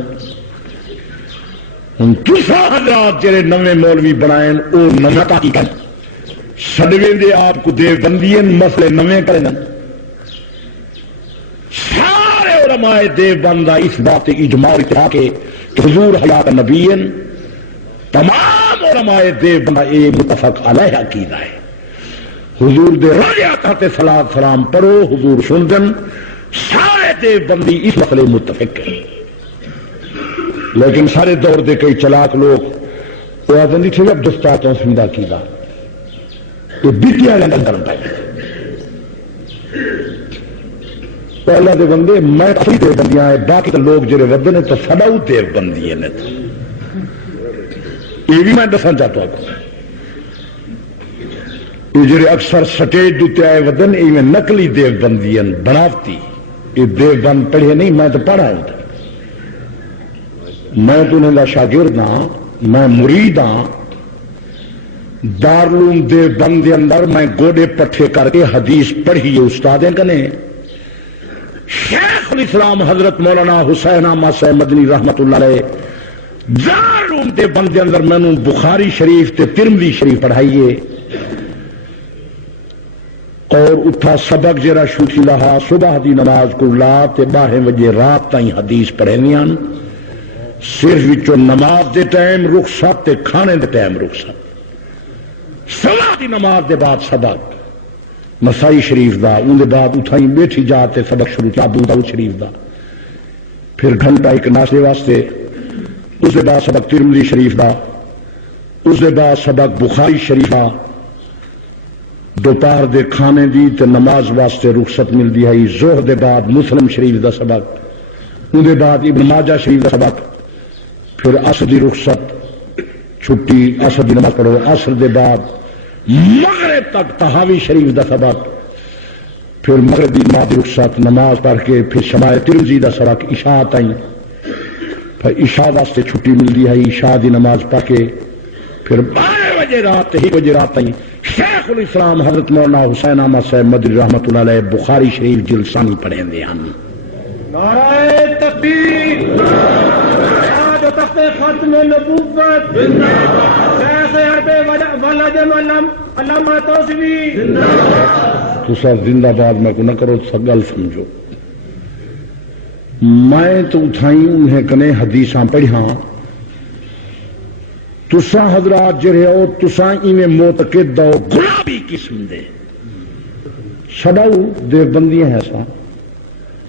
ہن تساں حضرات جڑے نویں مولوی بنائیں او نہ تحقیق کریں سدویں دے آپ کو دیوبندین مسئلے نویں کریں. سارے علماء دیوبند اس بات اجماع اتفاق ہے کہ حضور حیات النبی تمام علماء دیوبند یہ متفق علیہ عقیدہ ہے. حضور دے راجہ تحت صلاۃ سلام پڑھو حضور سن دن. سارے دیوبندی اس مسئلے متفق ہیں. لیکن سارے دور دے کئی چلاک لوگ وہ آدھے نہیں تھے اب دستاتوں سمیدہ عقیدہ یہ بیٹیاں لندن کرن پائے. پہلا دے بندے میں اصلی دیوبندیاں ہیں باقی تو لوگ جڑے ودے نے تو سڑاؤ دیوبندی ہیں. یہ بھی میں دسنا چاہتا ہوں یہ جڑے اکثر سٹیج دوتے آئے ودن یہ نقلی دیوبندی ہیں بناوتی. یہ دیوبند پڑھے نہیں میں تو پڑھا ہوں. میں تو انہیں دا شاگرد ہاں میں مرید ہاں. دارالعلوم دیوبند دے اندر میں گوڑے پٹھے کر کے حدیث پڑھی ہے استادیں کنے. شیخ الاسلام حضرت مولانا حسین احمد صاحب مدنی رحمت اللہ علیہ دارالعلوم دیوبند دے اندر میں نے بخاری شریف تے ترمذی شریف پڑھائیے اور اٹھا سبق جرا شوٹھی لہا صبح دی نماز کو لا تے 12 بجے رات تائیں حدیث پڑھینیاں. صرف وچوں نماز دے ٹائم رخصت تے کھانے دے ٹائم رخصت. صبح دی نماز دے بعد سبق مسائی شریف دا ان دے بعد اٹھائیں بیٹھی جاتے سبق شروع کیا ابو داؤد شریف دا. پھر گھنٹہ ایک ناشتے واسطے. اس دے بعد سبق ترمذی شریف دا. اس دے بعد سبق بخاری شریف دا. دوپہر دے کھانے دی تے نماز واسطے رخصت ملدی ہے. ظہر دے بعد مسلم شریف دا سبق. ان دے بعد ابن ماجہ شریف دا سبق. پھر عصر دی رخصت چھٹی عصر دی نماز پڑھو. عصر دے بعد مغرب تک تحاوی شریف دا سبق. پھر مغرب دی نماز رخصت نماز پڑھ کے پھر شمائل ترمذی دا سبق عشاء تائیں. پھر عشاء واسطے چھٹی ملدی ہے. عشاء دی نماز پڑھ کے پھر 12 بجے رات 1 بجے رات تائیں شیخ الاسلام حضرت مولانا حسین احمد صاحب مدنی رحمت اللہ علیہ بخاری شریف جلسانی پڑھیں دے ہم. نعرہ تکبیر تخت ختم نبوت شیخ عرب ولد علامہ توسیوی تو سب زندہ باد میں کو نہ کرو سگل سمجھو. میں تو اٹھائیں انہیں کنے حدیثاں پڑھیاں. تساں حضرات جرے ہو تساں انہیں معتقد دو گلابی قسم دے چھڑاؤ دیوبندیاں ہیں سا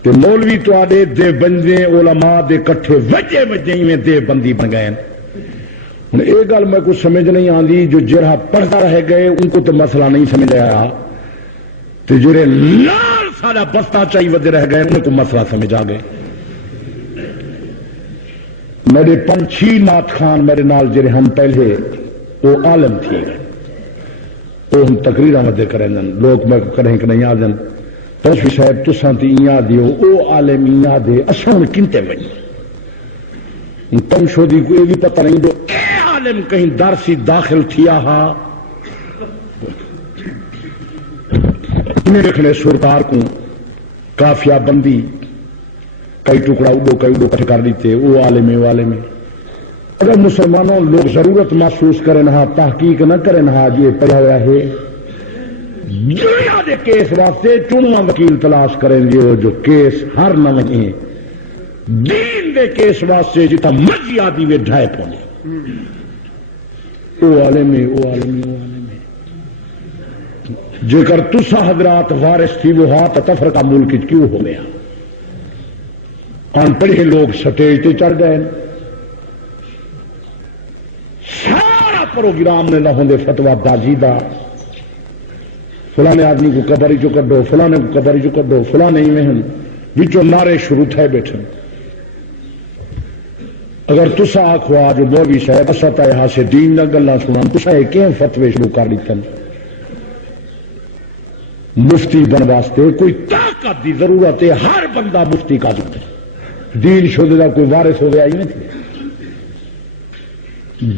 کہ مولوی تو آدھے دیوبندے علماء دے کٹھے وجہ وجہ میں دیوبندی بن گئے. ایک گل میں کچھ سمجھ نہیں آندی جو جرہا پڑھتا رہ گئے ان کو تو مسئلہ نہیں سمجھ آیا تو جرے لال سارا بستہ چاہیے ودے رہ گئے ان کو مسئلہ سمجھ آ گئے. میرے 5-6 نعت خان میرے نال جرے ہم پہلے وہ عالم تھی وہ ہم تقریرہ مدے کریں لوگ میں کریں کہ نہیں آ جن توفی صاحب تساں تی ایاں دیو او عالم ایاں دے اساں کنتے ونی تم شو دی کوئی بھی پتہ نہیں دو اے عالم کہیں درسی داخل تھیا ہا انہیں رکھنے سرکار کو کافیہ بندی کئی ٹکڑا اڈو کئی اڈو کٹھ کر دیتے وہ عالم ہے وہ عالم ہے. اگر مسلمانوں لوگ ضرورت محسوس کریں ہاں تحقیق نہ کریں ہاں یہ پڑھا ہوا ہے دنیا دے کیس واسطے چنواں وکیل تلاش کریں گے جو کیس ہر نہ نہیں دین دے کیس واسطے جتا مرضی آدھی میں ڈھائے پونے او عالم ہے او عالم ہے او عالم ہے. جے کر تسا حضرات وارث تھی وہ ہاتھ تفرقہ ملک کیوں ہو گیا. ان پڑھے لوگ سٹیج تے چڑھ گئے سارا پروگرام نے لہوں دے فتوی بازی دا فلانے آدمی کو قبر چو کڈو، فلانے کو قبر چو کڈو، فلانے میں ہم وچوں نعرے شروع تھے بیٹھے. اگر تسا آخو آج مولوی صاحب اسا تا یہاں سے دین نہ گلا سنا، تسا کیوں فتوے شروع کر دیتے ہیں؟ مفتی بن واسطے کوئی طاقت دی ضرورت ہے، ہر بندہ مفتی کا ضرورت ہے. دین شدہ کا کوئی وارث ہو گیا ہی نہیں تھے.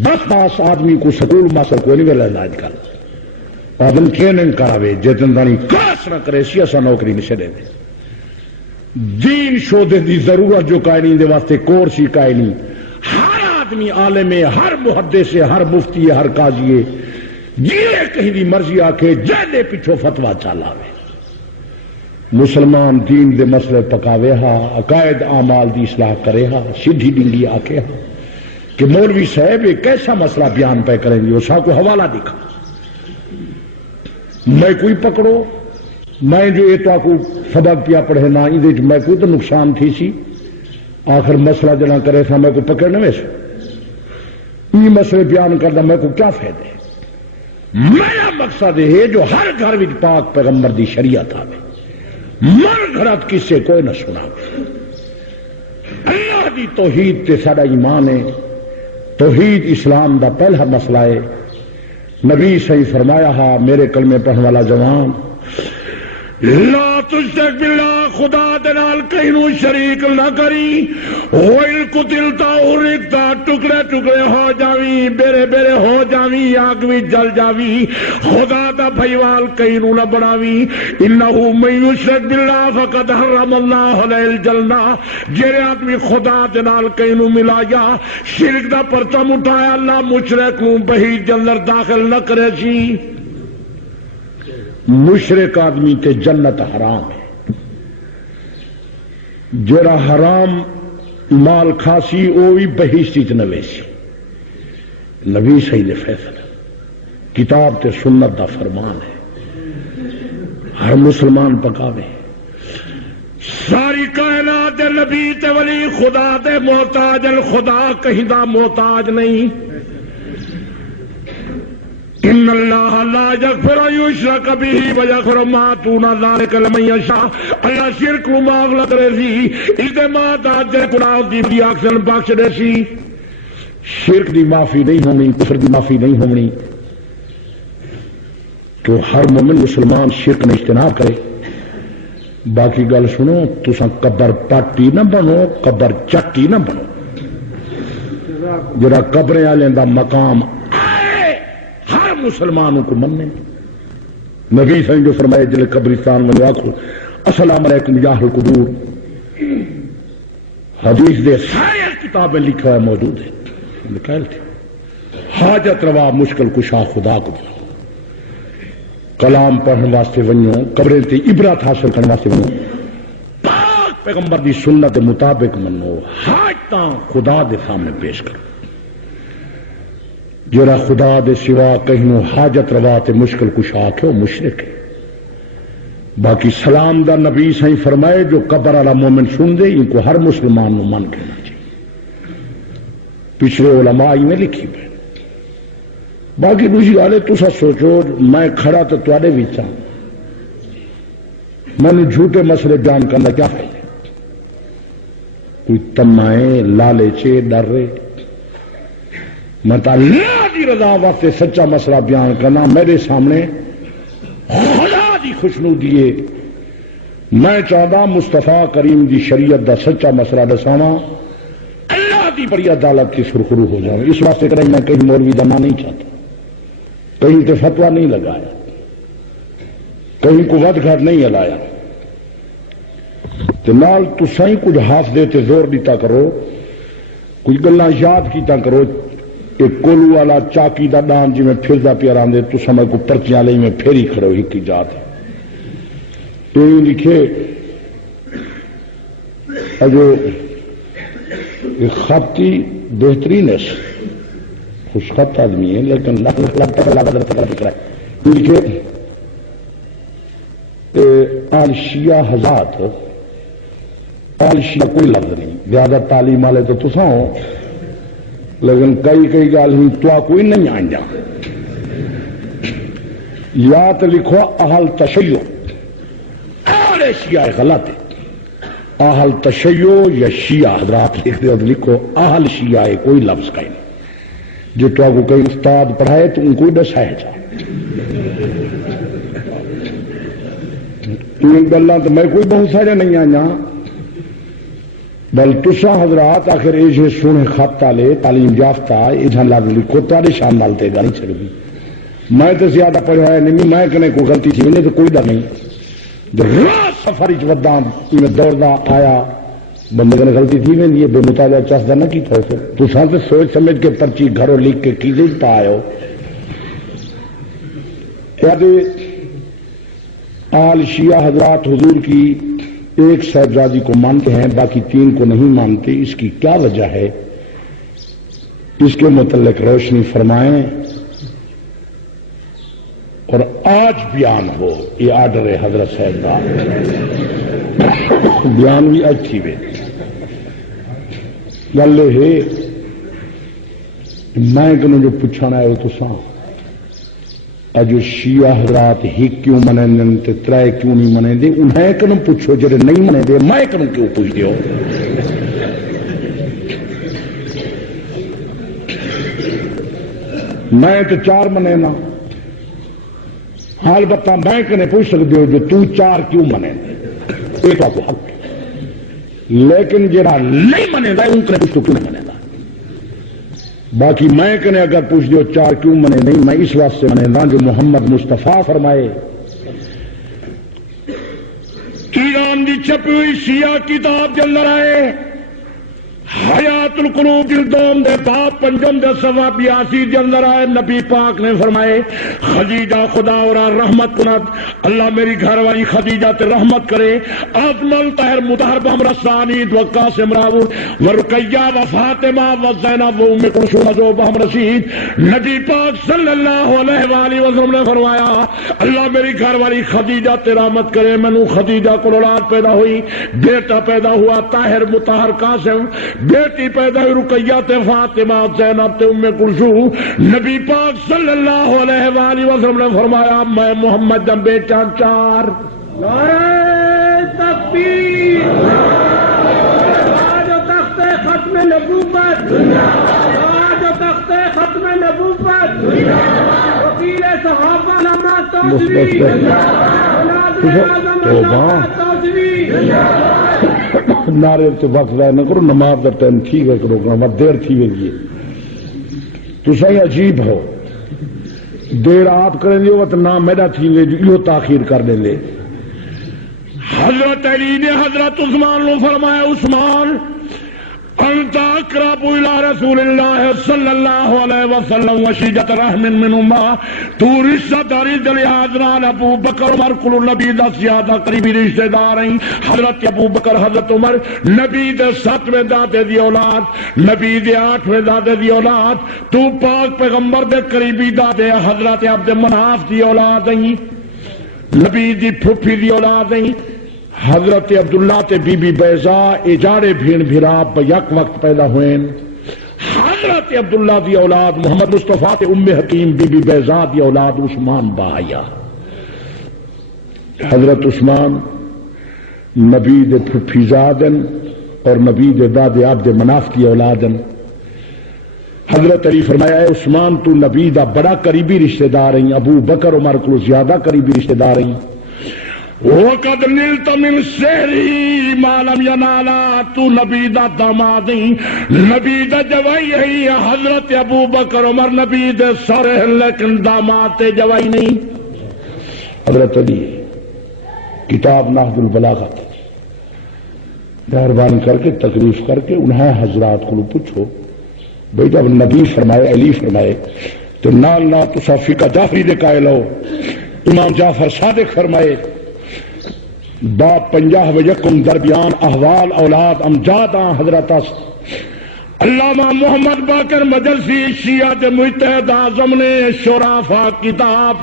بس پاس آدمی کو سکول ماسر کوئی نہیں ملے آج کل. آدم ٹریننگ کراوے جتن دانی کاس نہ کرے سی اسا نوکری نہیں چڑے دے. دین شودے دی ضرورت جو کائنی دے واسطے کورس ہی کائنی. ہر آدمی عالم ہے، ہر محدث ہے، ہر مفتی ہے، ہر قاضی ہے، یہ کہیں دی مرضی آکے جہدے پیچھو فتوہ چالاوے. مسلمان دین دے مسئلے پکاوے ہا، عقائد اعمال دی اصلاح کرے ہا، سیدھی ڈنگی آکے ہا کہ مولوی صاحب ایک ایسا مسئلہ بیان پہ کریں گے اسا کو حوالہ دکھا. میں کوئی پکڑو، میں جو یہ تو کو سبق پیا پڑھے نہ یہ میں کوئی تو نقصان تھی سی. آخر مسئلہ جنا کرے تھا میں کو پکڑنے میں سے یہ مسئلے بیان کرنا میں کو کیا فائدے. میرا مقصد ہے جو ہر گھر وچ پاک پیغمبر دی شریعت آوے، مر گھرت کس سے کوئی نہ سنا. اللہ دی توحید تے ساڈا ایمان ہے. توحید اسلام دا پہلا مسئلہ ہے. نبی صحیح فرمایا ہا میرے کلمے پڑھنے والا جوان، لا تشرک باللہ، خدا دے نال کہیں نو شریک نہ کری. وَإِن قُتِلْتَ اُرِقْتَ، ٹکڑے ٹکڑے ہو جاوی، بیرے بیرے ہو جاوی، آگ بھی جل جاوی، خدا دا بھائیوال کہیں نو نہ بناوی. انہو من یشرک باللہ فقد حرم اللہ علیہ الجنہ. جیرے آدمی خدا دے نال کہیں نو ملایا، شرک دا پرچم اٹھایا، اللہ مشرک نو بہی جنت داخل نہ کرے سی. مشرک آدمی تے جنت حرام ہے. جڑا حرام مال کھاسی وہ بھی بہشتی چ نویسی. نبی صحیح نے فیصلہ، کتاب تے سنت دا فرمان ہے. ہر مسلمان پکاوے. ساری کائنات دے نبی تے ولی خدا دے محتاج، خدا کہیں دا محتاج نہیں. ان اللہ لا یغفر ان یشرک بہ ویغفر ما دون ذلک لمن یشاء. اللہ شرک نو معاف نہ کرے سی، اس دے معتاد دے گناہ دی اکثر بخش دے سی. شرک دی معافی نہیں ہونی، کفر دی معافی نہیں ہونی. تو ہر مومن مسلمان شرک نے اجتناب کرے. باقی گل سنو، تساں قبر پاٹی نہ بنو، قبر چٹی نہ بنو. جڑا قبریں والے دا مقام مسلمانوں کو مننے. نبی صلی جو فرمائے جلے قبرستان میں آخو السلام علیکم یا اہل القبور. حدیث دے سارے کتابیں لکھا ہے موجود ہے. لکھا تھے حاجت روا مشکل کشا خدا کو بناؤ. کلام پڑھنے واسطے ونجو، قبریں تے عبرت حاصل کرنے واسطے ونجو، پاک پیغمبر دی سنت کے مطابق منو. حاجتاں خدا دے سامنے پیش کرو. جڑا خدا دے سوا کہیں حاجت روا تے مشکل کشا آکھے وہ مشرک ہے. باقی سلام دا نبی صحیح فرمائے جو قبر والا مومن سن دے ان کو ہر مسلمان نو من کہنا چاہیے. پچھلے علماء میں لکھی پہ. باقی دوسری گل ہے تسا سوچو میں کھڑا تو تواڈے وچ ہاں، میں جھوٹے مسئلے بیان کرنا کیا فائدہ. کوئی تمائے لالچے ڈر رہے. میں تو اللہ دی رضا واسطے سچا مسئلہ بیان کرنا. میرے سامنے خدا دی خوشنودی ہے. میں چاہتا مصطفیٰ کریم دی شریعت دا سچا مسئلہ دساواں، اللہ دی بڑی عدالت کی سرخرو ہو جاؤں. اس واسطے کریں میں کہیں مولوی دا نام نہیں چاہتا، کہیں تے فتویٰ نہیں لگایا، کہیں کو ود گھاٹ نہیں ہلایا. تے نال تساں کچھ حافظے تے زور دیتا کرو، کچھ گلاں یاد کیتا کرو. ایک کولو والا چاکی دا ڈان جی میں پھردا پیا راندے تو سمجھ کو پرچیاں لئی میں پھیری کھڑو ہی کی جات. تو یہ لکھے جو ایک خطی بہترین ہے، خوش خط آدمی ہے لیکن لکھے آل شیعہ حضرات. آل شیعہ کوئی لفظ نہیں، زیادہ تعلیم والے تو تساں ہو لیکن کئی گال ہی تو کوئی نہیں آئیں جا. یا تو لکھو اہل تشیع، اہل شیعہ غلط ہے، اہل تشیع یا شیعہ حضرات لکھ دے، لکھو اہل شیعہ ہے، کوئی لفظ کا ہی نہیں۔ جو تو آپ کو کوئی استاد پڑھائے تو ان کو دسا ہے جا گلا تو میں کوئی بہت سارے نہیں آیا بل تسا حضرات آخر یہ سونے خط والے تعلیم یافتہ یہ لفظ لکھو تاری شان نال تے گل چڑ گئی۔ میں تو زیادہ پڑھا ہے نہیں، میں کہنے کوئی غلطی تھی نہیں تو کوئی ڈر نہیں۔ سفر ودا دوڑتا آیا بندے نے غلطی تھی نہیں، بے مطالعہ چاہتا نہ کی تھا تو سوچ سمجھ کے پرچی گھروں لکھ کے کی پا آؤ۔ آل شیعہ حضرات حضور کی ایک صاحبزادی کو مانتے ہیں، باقی 3 کو نہیں مانتے، اس کی کیا وجہ ہے؟ اس کے متعلق روشنی فرمائیں اور آج بیان ہو۔ یہ آرڈر ہے حضرت صاحب کا، بیان بھی اچھی وے گل ہے۔ میں کہوں جو پوچھنا ہے تو جو شیعہ حضرات ہی کیوں منیں تے 3 کیوں نہیں منے دے، انہیں کنوں پوچھو، جڑے نہیں منے دے میں کنوں کیوں پوچھ دیو؟ میں تو 4 منے نا، حال بتا میں کنے پوچھ سکتے ہو جو تو 4 کیوں منے دے، ایک آپ حق، لیکن جڑا نہیں منے دا ان کنے پوچھ تو کیوں نہیں منے دا؟ باقی میں کنے اگر پوچھ دیو 4 کیوں منے نہیں، میں اس واسطے منے دا جو محمد مصطفیٰ فرمائے ایران دی چھپی ہوئی شیعہ کتاب کے اندر آئے حیات القلوب جلدوم دے باب 5 دے صفحہ 82 دے اندر آئے نبی پاک نے فرمائے خدیجہ خدا اور رحمت کند، اللہ میری گھر والی خدیجہ تے رحمت کرے، افضل طاہر مطہر بہم رسانید و قاسم راور و رقیہ و فاطمہ و زینب و ام کلثوم و بہم رشید۔ نبی پاک صلی اللہ علیہ وآلہ وسلم نے فرمایا اللہ میری گھر والی خدیجہ تے رحمت کرے، مینوں خدیجہ کو اولاد پیدا ہوئی، بیٹا پیدا ہوا طاہر مطہر قاسم، بیٹی پیدا ہوئی رقیہ تے فاطمہ زینب تے ام کلثوم۔ نبی پاک صلی اللہ علیہ وآلہ وسلم نے فرمایا میں محمد دا بیٹا 4۔ نعرہ تکبیر، تاج و تخت ختم نبوت، تاج و تخت ختم نبوت، وکیل صحابہ علامہ توسوی، نعرے تو وقت ضائع نہ کرو، نماز کا ٹائم ٹھیک ہے کرو، مت دیر تھی ہوئی تو صحیح عجیب ہو، دیر آپ کریں گے تو نہ میرا تھی یہ تاخیر کر دیں گے۔ حضرت علی نے حضرت عثمان نے فرمایا عثمان انت اقرب الى رسول اللہ صلی اللہ علیہ وسلم وشیدت رحم من امہ، تو رشتہ داری دلحاظ نال ابو بکر عمر کل نبی دا زیادہ قریبی رشتہ دار ہیں۔ حضرت ابو بکر حضرت عمر نبی دے 7ویں دادے دی اولاد، نبی دے 8ویں دادے دی اولاد، تو پاک پیغمبر دے قریبی دادے حضرت عبد مناف دی اولاد ہیں، نبی دی پھپھی دی اولاد ہیں۔ حضرت عبداللہ تے بی بی بیضا اجارے بھین بھرا بیک وقت پیدا ہوئے۔ حضرت عبداللہ دی اولاد محمد مصطفیٰ تے ام حکیم بی بی بیضا دی اولاد عثمان با آیا۔ حضرت عثمان نبی دے پھپھی زادن اور نبی دے داد عبد مناف دی اولادن۔ حضرت علی فرمایا اے عثمان تو نبی دا بڑا قریبی رشتہ دار ہیں، ابو بکر عمر کو زیادہ قریبی رشتہ دار ہیں۔ وَقَدْ نِلْتَ مِنْ سِحْرِهِ مَا لَمْ يَنَالَا، تو نبی دا داماد ہیں، نبی دا جوائی ہے۔ حضرت ابو بکر عمر نبی دے سارے ہیں لیکن داماد تے جوائی نہیں۔ حضرت علی کتاب نہج البلاغت مہربانی کر کے تکلیف کر کے انہیں حضرات کو پوچھو بھئی جب نبی فرمائے علی فرمائے تو نال نہ تو فقہ جعفری دے قائل ہو، امام جعفر صادق فرمائے باب 50 و یکم درمیان احوال اولاد امجاد حضرت است، علامہ محمد باقر مجلسی شیعہ دے مجتہد اعظم نے شرافہ کتاب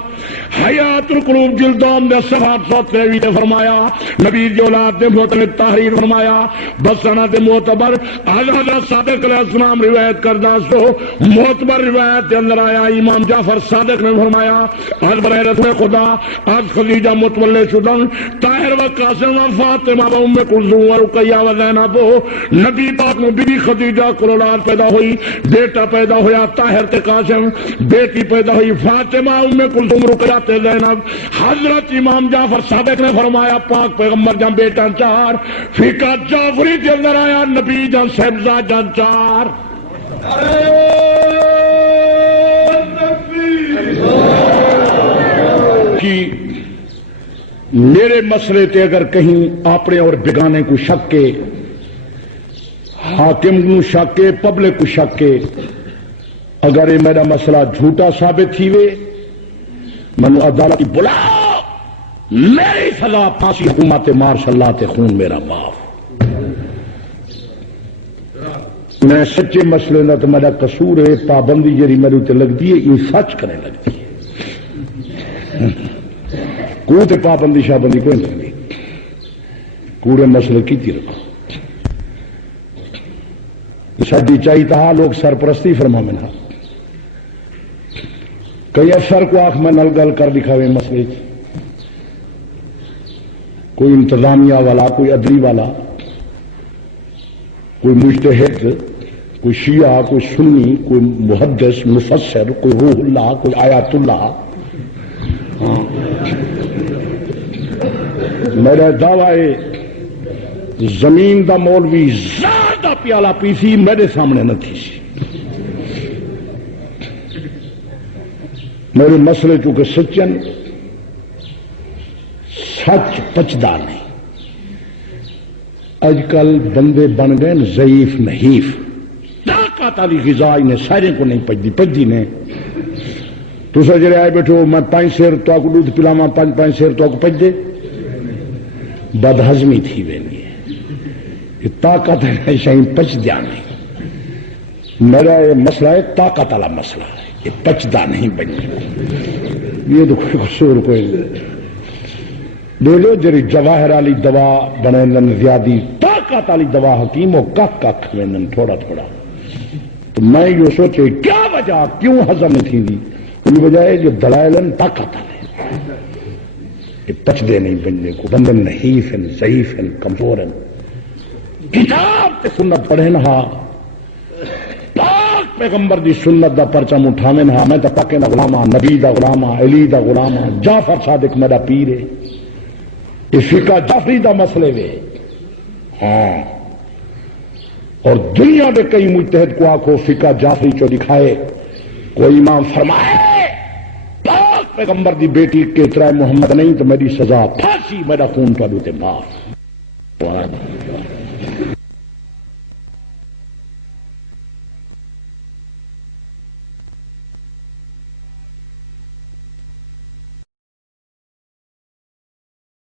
حیات القلوب جلدوم دے صفحہ 123 نے فرمایا نبی دی اولاد نے مطلق تحریر فرمایا بسند معتبر حضرت صادق علیہ السلام روایت کردہ سو معتبر روایت کے اندر آیا امام جعفر صادق نے فرمایا از برائے رسول خدا از خدیجہ متولے شدن طاہر و قاسم و فاطمہ و ام کلثوم و رقیہ و زینب نبی پاک میں بی خدیجہ کو اولاد پیدا ہوئی بیٹا پیدا ہویا طاہر تے قاسم بیٹی پیدا ہوئی فاطمہ ام کلثوم رقیہ تے زینب حضرت امام جعفر صادق نے فرمایا پاک پیغمبر جان بیٹا چار فقہ جعفری کے اندر آیا نبی جان صاحبزاد جان چار کہ میرے مسئلے تے اگر کہیں اپنے اور بگانے کو شک کے حاکم کو شک کے پبلک کو شک کے اگر یہ میرا مسئلہ جھوٹا ثابت تھی وے منو عدالت بلا میری سزا پھانسی حکومت مارشل اللہ تے خون میرا معاف میں سچے مسئلے نہ تو میرا قصور ہے پابندی جری میرے تے لگتی ہے یہ سچ کرنے لگتی ہے کوئی تے پابندی شابندی کوئی نہیں لگتی کوڑے مسئلے کی تھی رکھو سڈی چاہیے تھا لوگ سرپرستی فرما میں نہ کئی افسر کو آنکھ میں نل گل کر دکھاوے مسئلے کوئی انتظامیہ والا کوئی عدلی والا کوئی مجتہد کوئی شیعہ کوئی سنی کوئی محدث مفسر کوئی روح اللہ کوئی آیات اللہ میرا دعویٰ ہے زمین دا مولوی زیادہ پیالہ پیسی میرے سامنے نہ تھی سی میرے مسئلے چونکہ سچن سچ پچدا نہیں اج کل بندے بن گئے ضعیف نحیف طاقت والی غذا نے سارے کو نہیں پجدی نے تو جڑے آئے بیٹھو میں 5 سیر تو کو دودھ پلاواں 5 سیر تو کو پج دے بد ہضمی تھی وینی ہے یہ طاقت ہے شاہی پچ دیا نہیں میرا یہ مسئلہ ہے طاقت والا مسئلہ ہے یہ پچدا نہیں بنی یہ تو کوئی قصور کوئی دے لو جری جواہر والی دوا بنائیں زیادی طاقت والی دوا حکیم و کک وینن تھوڑا تھوڑا تو میں یہ سوچے کیا وجہ کیوں ہضم نہیں تھی دی ان وجہ ہے جو دلائل طاقت والے یہ پچدے نہیں بننے کو بندے نحیف ہیں ضعیف ہیں کمزور ہیں کتاب تے سنت پڑھیں ہاں پاک پیغمبر دی سنت دا پرچم اٹھاویں ہاں میں تو پاکے دا غلامہ نبی دا غلامہ علی دا غلامہ جعفر صادق میرا پیر ہے یہ فقہ جعفری دا مسئلے وے ہاں اور دنیا میں کئی مجتہد کو آنکھو فقہ جعفری چو دکھائے کوئی امام فرمائے پاک پیغمبر دی بیٹی کے طرح محمد نہیں تو میری سزا پھانسی میرا خون کا دوتے معاف